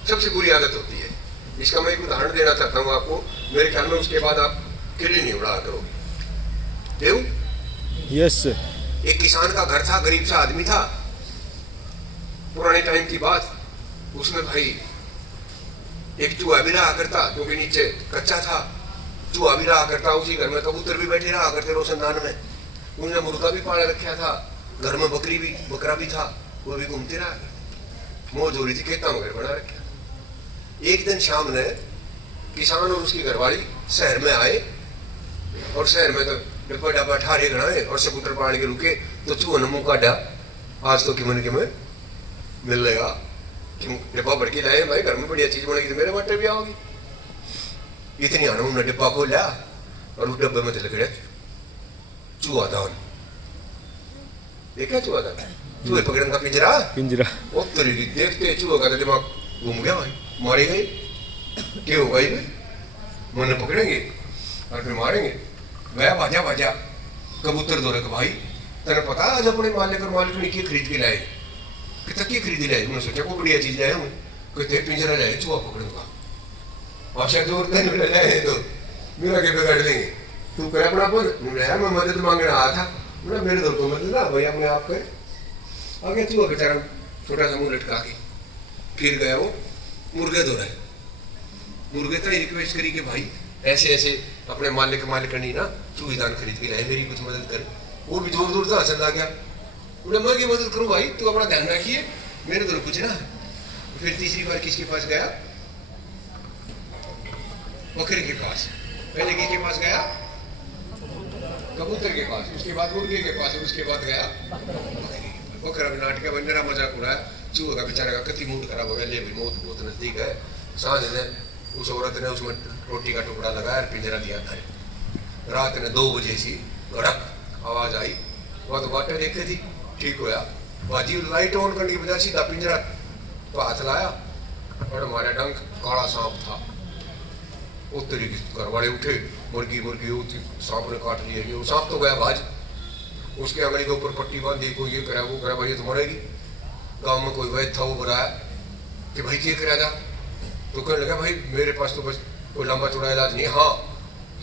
सबसे बुरी आदत होती है। इसका मैं एक उदाहरण देना चाहता हूँ आपको, मेरे ख्याल में उसके बाद आप खिल्ली नहीं उड़ा करोगे। देव यस। एक किसान का घर था, गरीब सा आदमी था, पुराने टाइम की बात। उसमें भाई एक चूहा भी रहा करता, क्योंकि नीचे कच्चा था, चूहा भी रहा करता। उसी घर में कबूतर भी बैठे रहा करते रोशनदान में। उन्होंने मुर्गा भी पाला रखा था, घर में बकरा भी था, वो भी घूमते रहा। मौज हो रही थी, खेता में घर बना रखा। एक दिन शाम ने किसान और उसकी घरवाली शहर में आए और शहर में तो डब्बा डब्बा ठारे गणाए और सकुटर पानी के रुके। तो चूहा ने मुंह काटा, आज तो किमन के में मिल लेगा, डिब्बा भर के लाए भाई, घर में बढ़िया चीज बनेगी तो मेरे बाटे भी आओगी। इतनी आना उन्होंने डिब्बा खोला और उस डब्बे में लगे चूहा दान। देखा चूहा दान, चूहे पकड़ने का पिंजरा। वो तरीके देखते चूहे का दिमाग घूम गया भाई, मारे गए। क्या होगा ये, मन पकड़ेंगे और फिर मारेंगे। गया भाजा कबूतर दौरे का भाई तेरे पता आज अपने मालिक और मालिक ने खरीद के लाए, कि खरीद लाए। उन्होंने सोचा को बढ़िया चीज लाए हूँ, कहते पिंजरा लाए चूहा पकड़ने का। भाषा जोर लाए तो मेरा के बिगाड़ लेंगे, तू करे अपना बोल। मैं मदद मांगने आया था, मेरे दौर को मदद ना भाई अपने आप करे। आगे चूहा बेचारा छोटा सा मुंह लटका के फिर गया वो मुर्गे दो रहे। मुर्गे तो रिक्वेस्ट करी कि भाई ऐसे ऐसे अपने मालिकनी ना चूहे दान खरीद के लाए, मेरी कुछ मदद कर। वो भी दूर दूर से हंसन लग गया। बोले मैं क्या मदद करूँ भाई, तू अपना ध्यान रखिए, मेरे तो कुछ ना। फिर तीसरी बार किसके पास गया, बकरे के पास। पहले किसके पास गया, कबूतर के पास, उसके बाद मुर्गे के पास, उसके बाद गया बकरा। नाटक मेरा मजाक उड़ाया, चूहे का बेचारा का कति मूड खराब हो गया। ले भाई मौत बहुत नजदीक है। सांझ ने उस औरत ने उसमें रोटी का टुकड़ा लगाया और पिंजरा दिया था। रात ने 2 बजे सी गड़क आवाज आई, वह तो बाटे देखते थी, ठीक होया। बाजी लाइट ऑन करने की बजाय सीधा पिंजरा तो हाथ लाया और हमारा डंक काला सांप था। उस तरीके घर वाले उठे, मुर्गी सांप ने काट लिया। सांप तो गया भाज, उसके अंगली के ऊपर पट्टी बांधी, कोई ये करा वो करा, भाई ये तो मरेगी। गाँव में कोई वैद्य था, वो बुलाया कि भाई क्या करा जा। तो कहने लगा भाई मेरे पास तो बस कोई लंबा चौड़ा इलाज नहीं। हाँ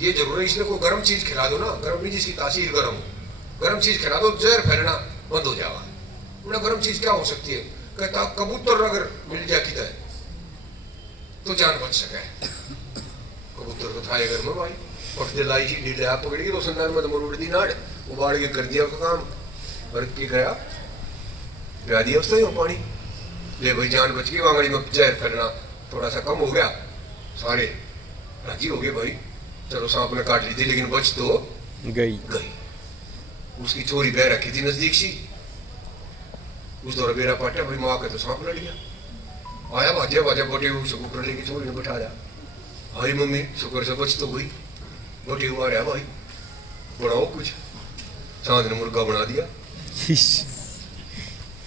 ये जरूर है, इसने कोई गर्म चीज खिला दो ना, गर्म नहीं जिसकी तासीर गर्म हो, गर्म चीज खिला दो, जहर फैलना बंद हो जाएगा। बोला गर्म चीज क्या हो सकती है? कहता कबूतर अगर मिल जाती तो जान बच सके। कबूतर तो था घर में भाई, पट लाई सी ढील आप पकड़ के रोशनदान में तो उड़ दी नाड़ उबाड़ के कर दिया उसका काम और की गया पिया दिया उसने वो पानी ले भाई जान बच गई वांगड़ी में जहर करना थोड़ा सा कम हो गया सारे राजी हो गए भाई चलो सांप ने काट ली थी लेकिन बच तो गई उसकी चोरी बह रखी थी नजदीक सी उस दौरा बेरा पाटा भाई माँ के तो सांप लड़ गया आया भाजा भाजा बोटे उसे ऊपर लेके चोरी ने बैठा दिया हरी मम्मी शुक्र से बच तो गई बोटे हुआ रहा भाई बनाओ कुछ चांद ने मुर्गा बना दिया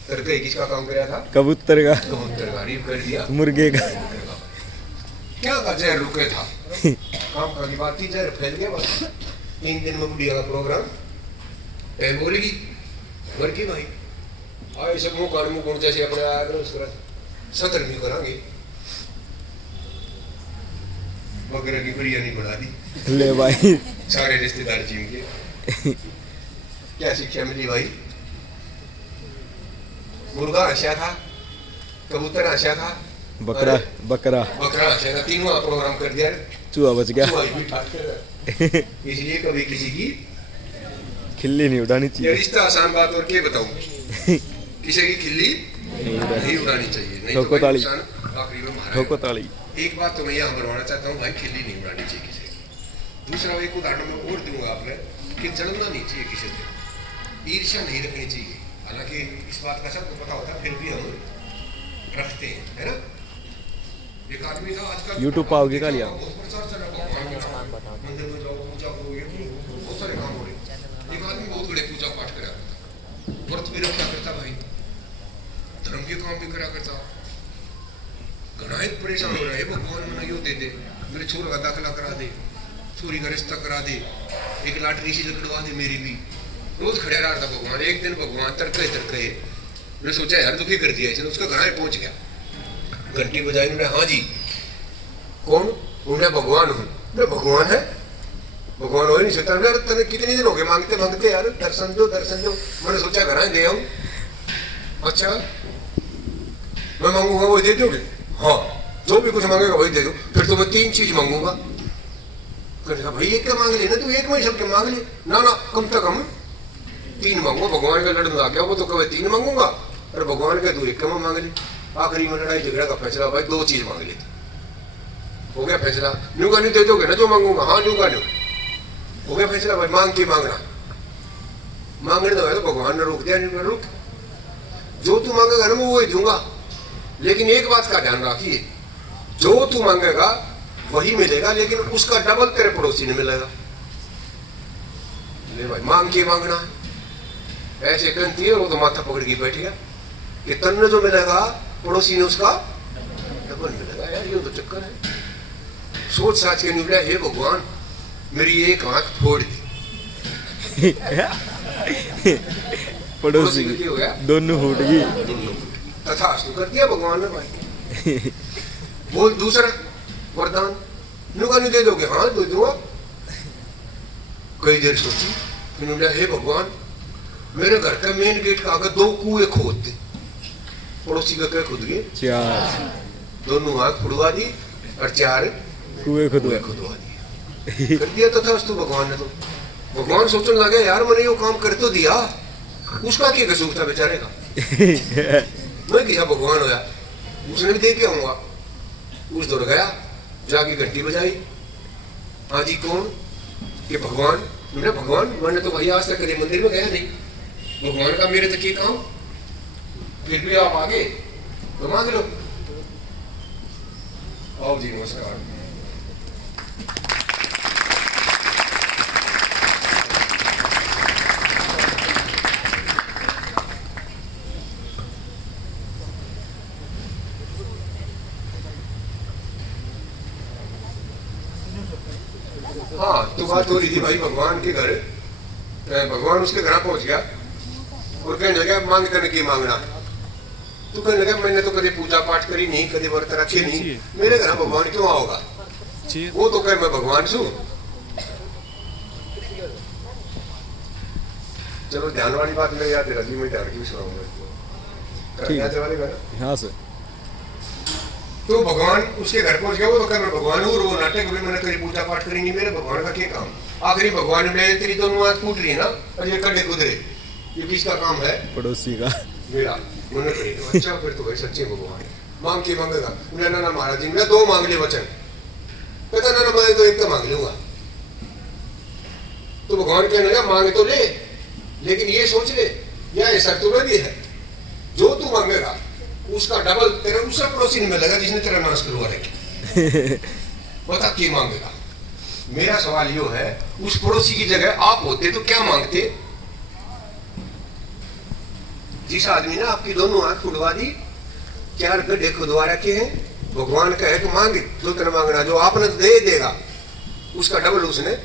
तड़के किसका काम कराया था कबूतर का कबूतर का रीफ कर दिया मुर्गे का क्या का जहर रुके था काम का की बात थी जहर फैल गया बस 3 दिन में बुढ़िया का प्रोग्राम टाइम बोलेगी घर की भाई आए सब मुंह कान मुंह कौन जैसे अपने आया करो उसका सतर नहीं करांगे बकरे की बिरयानी बना दी ले भाई सारे रिश्तेदार चीम के क्या शिक्षा मिली भाई मुर्गा आशा था कबूतर आशा था बकरा बकरा बकरा आशा था तीनों प्रोग्राम कर दिया चूहा बच गया चूहा भी ठाक कर इसलिए कभी किसी की खिल्ली नहीं उड़ानी ये चाहिए रिश्ता आसान बात और क्या बताऊं किसी की खिल्ली नहीं उड़ानी चाहिए नहीं ठोको तो ताली। भाई नुकसान आखिरी में मारा ठोको ताली एक बात तो मैं यहाँ बनवाना चाहता हूँ भाई खिल्ली नहीं उड़ानी चाहिए किसी की दूसरा एक उदाहरण मैं और दूंगा आपने कि जलना नहीं चाहिए किसी से ईर्ष्या नहीं रखनी चाहिए हालांकि इस बात का सबको पता होता है फिर भी हम रखते हैं है ना एक आदमी था आजकल YouTube पाओगे क्या लिया? बहुत प्रचार चल रहा है मंदिर में जाओ पूजा करो ये बहुत सारे काम हो रहे एक आदमी बहुत बड़े पूजा पाठ करा करता व्रत भी रखा करता भाई धर्म के काम भी करा करता घना एक परेशान हो रहा है भगवान मना यो दे दे मेरे छोरे का दाखिला करा दे छोरी का रिश्ता करा दे एक लाटरी सी लकड़वा दे मेरी भी रोज खड़े रहा था भगवान एक दिन भगवान तड़के मैंने सोचा यार दुखी कर दिया इसने उसका घर पहुंच गया घंटी बजाई उन्होंने हाँ जी कौन उन्हें भगवान हूँ मैं भगवान है भगवान हो ही नहीं सकता यार तेने कितने दिन हो गए मांगते मांगते यार दर्शन दो मैंने सोचा घर दे आऊं अच्छा मैं मांगूंगा वही दे दोगे हाँ जो भी कुछ मांगेगा वही दे दो फिर तो मैं 3 चीज मांगूंगा भाई एक क्या मांग ले ना तू एक में सबके मांग ले ना कम से कम 3 मांगो भगवान का लड़ना क्या वो तो कभी 3 मांगूंगा और भगवान का तू एक कम मांग ले आखिरी में लड़ाई झगड़ा का फैसला भाई 2 चीज मांग लेती हो गया फैसला न्यू का नहीं दे दोगे ना जो मांगूंगा हाँ न्यू का न्यू हो गया फैसला भाई मांग के मांगना मांगने दो तो भगवान ने रोक दिया न्यू रुक जो तू मांगेगा ना मैं वही दूंगा लेकिन एक बात का ध्यान रखिए जो तू मांगेगा वही मिलेगा लेकिन उसका डबल तेरे पड़ोसी ने मिलेगा ले भाई मांग के मांगना है ऐसे करती है वो तो माथा पकड़ के बैठ गया कि तन्ने जो मिलेगा पड़ोसी ने उसका डबल मिलेगा यार ये तो चक्कर है सोच साच के निकला हे भगवान मेरी एक आंख फोड़ दी पड़ोसी की हो गया दोनों फूट गई तथा कर दिया भगवान ने भाई बोल दूसरा वरदान नुका नहीं दे दोगे हाँ दे दूंगा कई देर सोची फिर हे भगवान मेरे घर का मेन गेट का आगे 2 कुएं खोद दे पड़ोसी का क्या खुद गए 4 दोनों आंख फुड़वा दी और 4 कुएं खुदवा खुदवा दिए कर दिया तथा तो भगवान ने तो भगवान सोचने लगे यार मैंने यो काम कर तो दिया उसका क्या कसूर था बेचारे का मैं किया भगवान होया उसने भी दे के आऊंगा उस दौड़ गया जाके घंटी बजाई हाँ जी कौन कि भगवान मैंने तो भैया आज तक कभी मंदिर में गया नहीं भगवान का मेरे तक ये काम फिर भी आप आगे तो मांग लो आओ जी नमस्कार हाँ तो बात हो रही थी भाई भगवान के घर भगवान उसके घर पहुंच गया और कहने लगा मांगते न की मांगना तू कहने लगा मैंने तो कभी पूजा पाठ करी नहीं कभी व्रत रखे नहीं मेरे घर भगवान क्यों आओगा वो तो कहे मैं भगवान छू चलो ध्यान वाली बात मेरे याद रखी मैं ध्यान की भी सुनाऊंगा हाँ सर तो भगवान उसके घर पहुंच गया, वो तो कर भगवान हूँ, वो नाटक भी मैंने करी पूजा पाठ करेंगे, मेरे भगवान का क्या काम। आखिरी भगवान ने तेरी दोनों हाथ फूट रही है ना, और ये कड़े कुदरे, ये किसका काम है? पड़ोसी का। मेरा मैंने कही। अच्छा फिर तो भाई सच्चे भगवान मांग के मांगेगा। ना महाराज जी, मैं 2 मांग ले वचन। कहता ना मैं तो एक तो मांग लूंगा। तो भगवान कहने लगा मांग तो ले, लेकिन ये सोच ले, यह शर्त तुम्हें भी है, जो तू मांगेगा उसका डबल तेरे दूसरा पड़ोसी नहीं मिलेगा जिसने तेरा नाश करवा रखा। बता क्या मांगेगा? मेरा सवाल यो है, उस पड़ोसी की जगह आप होते तो क्या मांगते? जिस आदमी ने आपकी दोनों हाथ खुदवा दी, 4 गड्ढे खुदवा रखे हैं, भगवान कहे कि मांगे जो तेरा मांगना, जो आपने दे देगा उसका डबल उसने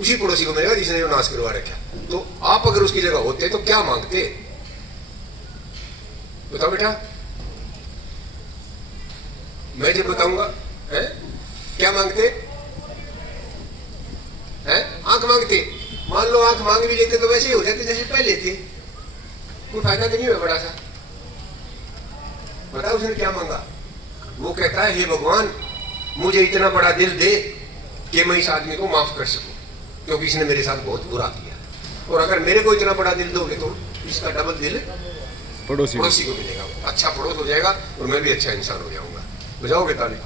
उसी पड़ोसी को मिलेगा जिसने नाश करवा रखा। तो आप अगर उसकी जगह होते तो क्या मांगते? बताओ बेटा, मैं जब बताऊंगा है क्या मांगते हैं? आंख मांगते। मान लो आंख मांग भी लेते तो वैसे ही हो जाते जैसे पहले थे, कोई फायदा नहीं हुआ बड़ा सा। बताओ उसने क्या मांगा? वो कहता है हे भगवान, मुझे इतना बड़ा दिल दे कि मैं इस आदमी को माफ कर सकूं, क्योंकि इसने मेरे साथ बहुत बुरा किया, और अगर मेरे को इतना बड़ा दिल दोगे तो इसका डबल दिल पड़ोसी को मिलेगा, अच्छा पड़ोस हो जाएगा और मैं भी अच्छा इंसान हो जाऊंगा। बजाओगे ताली?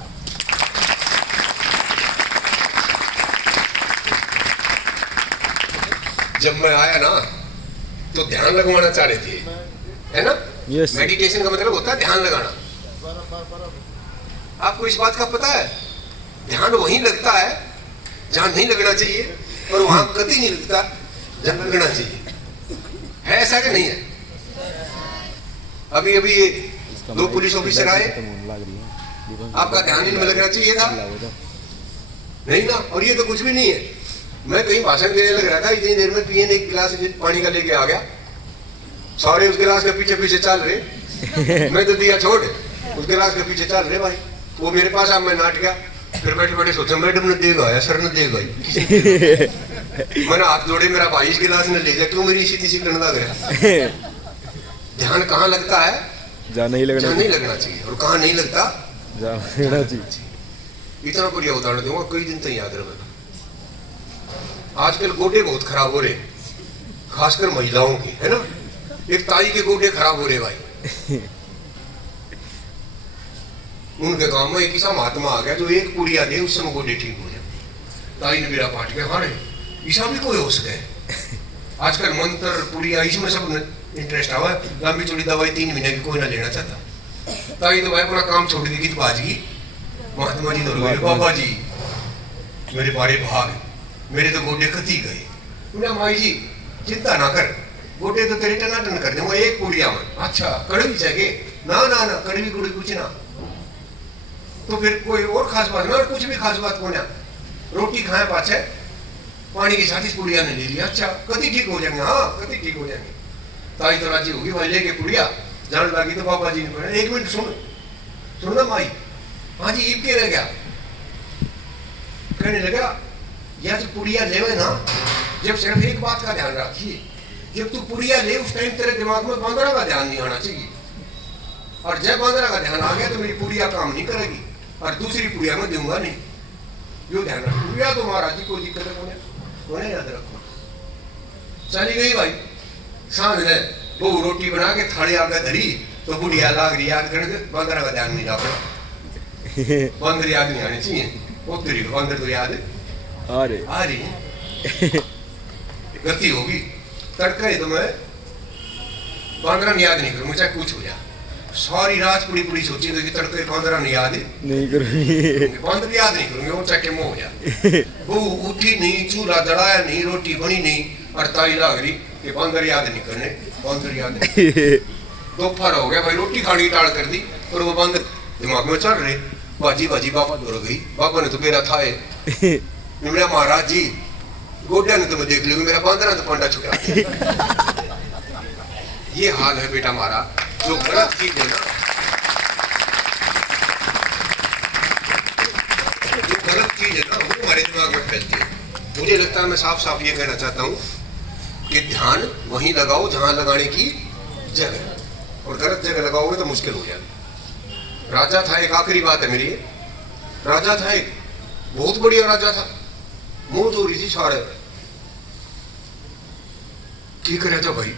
जब मैं आया ना तो ध्यान लगवाना चाह रहे थे, है ना? yes, मेडिटेशन का मतलब होता है ध्यान लगाना। आपको इस बात का पता है? ध्यान वहीं लगता है जहां नहीं लगना चाहिए, और वहां कभी नहीं लगता जहां लगना चाहिए। है ऐसा कि नहीं है? अभी अभी 2 पुलिस ऑफिसर आए, आपका ध्यान इनमें लगना चाहिए था नहीं ना? और ये तो कुछ भी नहीं है। मैं कहीं भाषण देने लग रहा था, इतनी देर में पीएन एक गिलास पानी का लेके आ गया, सारे उस गिलास के पीछे पीछे चल रहे। मैं तो दिया छोड़, उस गिलास के पीछे चल रहे भाई। वो मेरे पास आ, मैं नाट गया, फिर बैठे बैठे सोचा मैडम ने देगा या सर ने देगा। मैंने हाथ जोड़े, मेरा भाई इस गिलास ने ले जा, क्यों मेरी इसी तीसी करने लग रहा? ध्यान कहाँ लगता है? जहाँ नहीं लगना चाहिए। और कहाँ नहीं लगता? जहाँ लगना चाहिए। इतना बढ़िया उदाहरण दूंगा, कई दिन तक याद रखेगा। आजकल गोडे बहुत खराब हो रहे, खासकर महिलाओं के, है ना? एक ताई के गोडे खराब हो रहे भाई। उनके गांव में एक ऐसा महात्मा आ गया जो एक पुड़िया दे उस समय गोडे ठीक हो जाए। ताई ने मेरा पाठ किया, हाँ ऐसा भी कोई हो सके। आजकल मंत्र पुड़िया इसमें सब इंटरेस्ट आवा है। लंबी चौड़ी दवाई 3 महीने की कोई ना लेना चाहता। ताई तो भाई अपना काम छोड़ के गीत बाजी, महात्मा जी तो बाबा जी मेरे बारे भाग, मेरे तो गोडे कती गए। माई जी चिंता ना कर, गोडे तो तेरे टनाटन कर दूंगा एक पुड़िया में। अच्छा कड़वी चाहिए? ना ना ना, कड़वी गुड़ी कुछ ना। तो फिर कोई और खास बात ना, और कुछ भी खास बात को ना, रोटी खाए पाछे पानी के साथ इस पुड़िया ने ले लिया। अच्छा कभी ठीक हो जाएंगे? हाँ कभी ठीक हो जाएंगे। ताई तो राजी होगी भाई, लेके पुड़िया जान लगी। तो बाबा जी ने 1 मिनट सुन ना माई, हाँ जी ईब के रह गया। कहने लगा या तो पुड़िया ले ना, जब सिर्फ एक बात का ध्यान रखिए, जब तू पुड़िया ले उस टाइम तेरे दिमाग में बांदरा का ध्यान नहीं आना चाहिए, और जब बांदरा का ध्यान आ गया तो मेरी पुड़िया काम नहीं करेगी, और दूसरी पुड़िया में दूंगा नहीं। यो ध्यान रख, पुड़िया तो महाराज जी कोई दिक्कत है, याद रखो। चली गई भाई। सांझ ने वो रोटी बना के थाली आगे धरी तो बुढ़िया लाग रही, याद करके बांदरा का ध्यान नहीं रखना। बांदर याद नहीं आनी चाहिए, वो तेरी बांदर तो याद आ रही गलती होगी। तड़का ही तो मैं बांदरा याद नहीं करूंगा, चाहे कुछ हो जाए। सारी रात पूरी पूरी सोचेंगे कि तड़के बांदरा नहीं याद नहीं करूंगी, बांदर याद नहीं करूंगे, वो चाहे मुंह हो जाए। वो उठी नहीं, चूल्हा जलाया नहीं, रोटी बनी नहीं, और ताई लाग रही कि बांदर याद नहीं करने, बांदर याद नहीं। दोपहर हो गया भाई, रोटी खाने की टाल कर दी, और वो बांदर दिमाग में चढ़ रहे। बाजी बाजी बाबा दौड़ गई। बाबा ने तो मेरा था मेरा महाराज जी गोड्या ने तो मैं देख लूंगी, मेरा बांदरा तो पंडा छुटा। ये हाल है बेटा हमारा। जो गलत चीज है ना, जो गलत चीज है ना, वो हमारे दिमाग में फैलती है। मुझे लगता है मैं साफ साफ ये कहना चाहता हूँ कि ध्यान वहीं लगाओ जहां लगाने की जगह, और गलत जगह लगाओगे तो मुश्किल हो जाएगी। राजा था एक, आखिरी बात है मेरी, राजा था एक, बहुत बढ़िया राजा था, मुंह धो रही थी सारे की करे था भाई।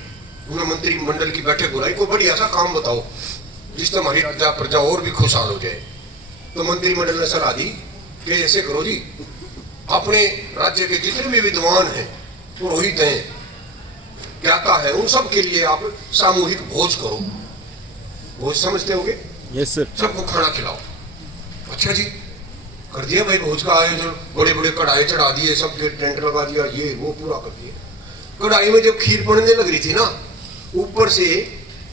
उन्हें मंत्रिमंडल की बैठक बुलाई, को बढ़िया सा काम बताओ जिससे हमारी राजा प्रजा और भी खुशहाल हो जाए। तो मंत्रिमंडल ने सलाह दी कि ऐसे करो जी, अपने राज्य के जितने भी विद्वान हैं, पुरोहित हैं, ज्ञाता है, उन सब के लिए आप सामूहिक भोज करो। भोज समझते होगे? Yes sir. सबको खाना खिलाओ। अच्छा जी, कर दिया भाई भोज का आयोजन, बड़े बड़े कढ़ाई चढ़ा दिए, सबके टेंट लगा दिया, ये वो पूरा कर दिया। कढ़ाई में जब खीर बनने लग रही थी ना, ऊपर से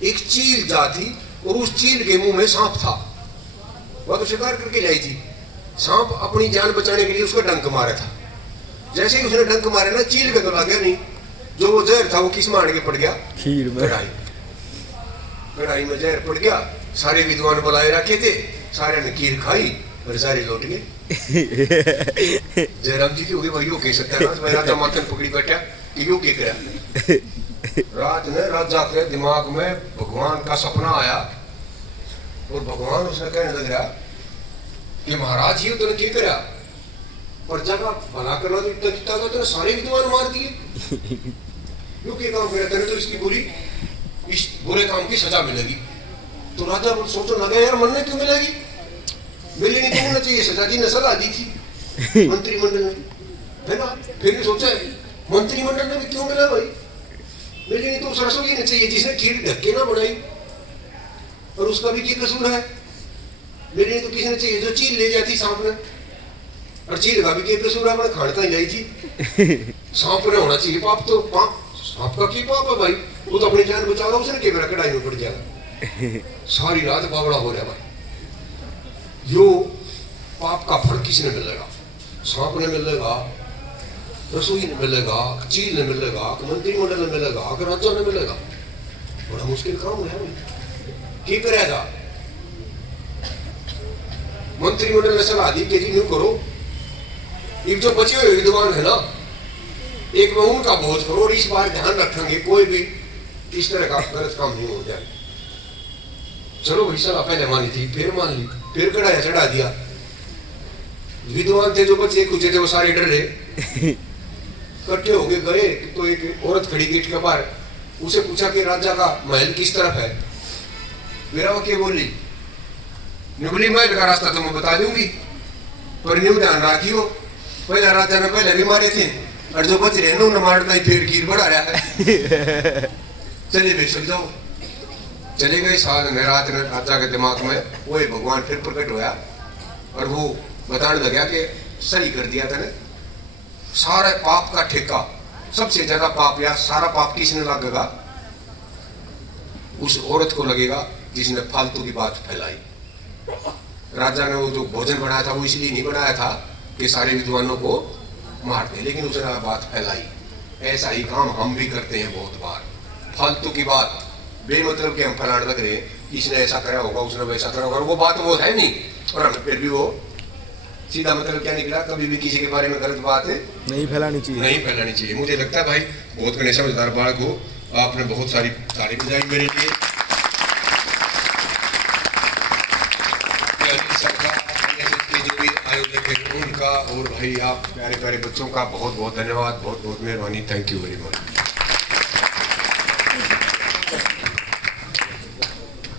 एक चील जा थी और उस चील के मुंह में सांप था। वह तो शिकार करके लाई थी। सांप अपनी जान बचाने के लिए उसका डंक मारा था। जैसे ही उसने डंक मारे ना, चील के तो लगा नहीं, जो वो जहर था वो किस में आड़ के पड़ गया? खीर में। कढ़ाई में जहर पड़ गया। सारे विद्वान बुलाए रखे थे, सारे ने खीर खाई और सारे लौट गए। जयराम जी की होगी भाई, कह सकता है ना, राजा माथन पकड़ी बैठा कि यो क्या करा। रात ने राजा के दिमाग में भगवान का सपना आया और भगवान उसने कहने लग रहा कि महाराज ये तूने क्या करा, प्रजा का भला करना तो इतना जीता था, तूने सारे विद्वान मार दिए। यो क्या काम करा तेने, तो इसकी इस बुरे काम की सजा मिलेगी। तो राजा सोचो लगा यार, मन में क्यों मिलेगी, मिलनी नहीं तो होना चाहिए, सजा की नस्ल आदि थी मंत्रिमंडल में, है ना। फिर भी सोचा मंत्रिमंडल में भी क्यों मिला भाई, मिलनी नहीं तो सरसों ये नहीं चाहिए जिसने खीर ढक्के ना बनाई, और उसका भी क्या कसूर है। मिलनी तो किसी ने चाहिए जो चील ले जाती सांप ने, और चील का भी क्या कसूर है, मैंने खाने नहीं लाई थी। सांप ने होना चाहिए पाप, तो पाप सांप का क्या पाप है भाई, वो तो अपनी जान बचा रहा, उसने क्या करा, कढ़ाई में पड़ जाएगा। सारी रात बावड़ा हो रहा भाई। यो पाप का फल किसने मिलेगा? सांप ने मिलेगा, रसोई ने मिलेगा, चील ने मिलेगा, मंत्रिमंडल ने मिलेगा, अगर राजा ने मिलेगा? बड़ा मुश्किल काम है भाई, क्या करेगा। मंत्रिमंडल ने सलाह दी कि जी यूं करो, एक जो बचे हुए विद्वान है ना, एक में उनका भोज करो, और इस बार ध्यान रखेंगे कोई भी इस तरह का गलत काम नहीं हो जाए। चलो भाई, सलाह पहले मानी थी, फिर मान ली, फिर कढ़ाया चढ़ा दिया। विद्वान थे जो बच्चे कुछ थे वो सारे डर रहे, इकट्ठे हो गए। तो एक औरत खड़ी गेट के बाहर, उसे पूछा कि राजा का महल किस तरफ है। मेरा वो क्या बोली, निगली महल का रास्ता तो मैं बता दूंगी, पर न्यू ध्यान रखियो, पहले राजा ने पहले नहीं मारे थे, और जो बच रहे ना मारता ही फिर कीर बढ़ा रहा है। चलिए भाई चल जाओ। चले गए। साल में रात में राजा के दिमाग में वो भगवान फिर प्रकट हुआ, और वो बताने लगा कि सही कर दिया तने, सारे पाप का ठेका, सबसे ज्यादा पाप या सारा पाप किसने लगेगा? उस औरत को लगेगा जिसने फालतू की बात फैलाई। राजा ने वो जो भोजन बनाया था वो इसलिए नहीं बनाया था कि सारे विद्वानों को मार दे, लेकिन उसने बात फैलाई। ऐसा ही काम हम भी करते हैं बहुत बार, फालतू की बात, बेमतलब के हम फैलाने लग रहे हैं, इसने ऐसा करा होगा, उसने वैसा करा होगा, वो बात वो है नहीं, और हमें फिर भी वो सीधा मतलब क्या निकला, कभी भी किसी के बारे में गलत बात है नहीं फैलानी चाहिए। मुझे लगता है भाई बहुत गणेश समझदार बालक हो, आपने बहुत सारी तारीफ बजाई मेरे लिए। जो भी आयोजक है उनका, और भाई आप प्यारे प्यारे बच्चों का बहुत बहुत धन्यवाद, बहुत बहुत मेहरबानी। Thank you very much.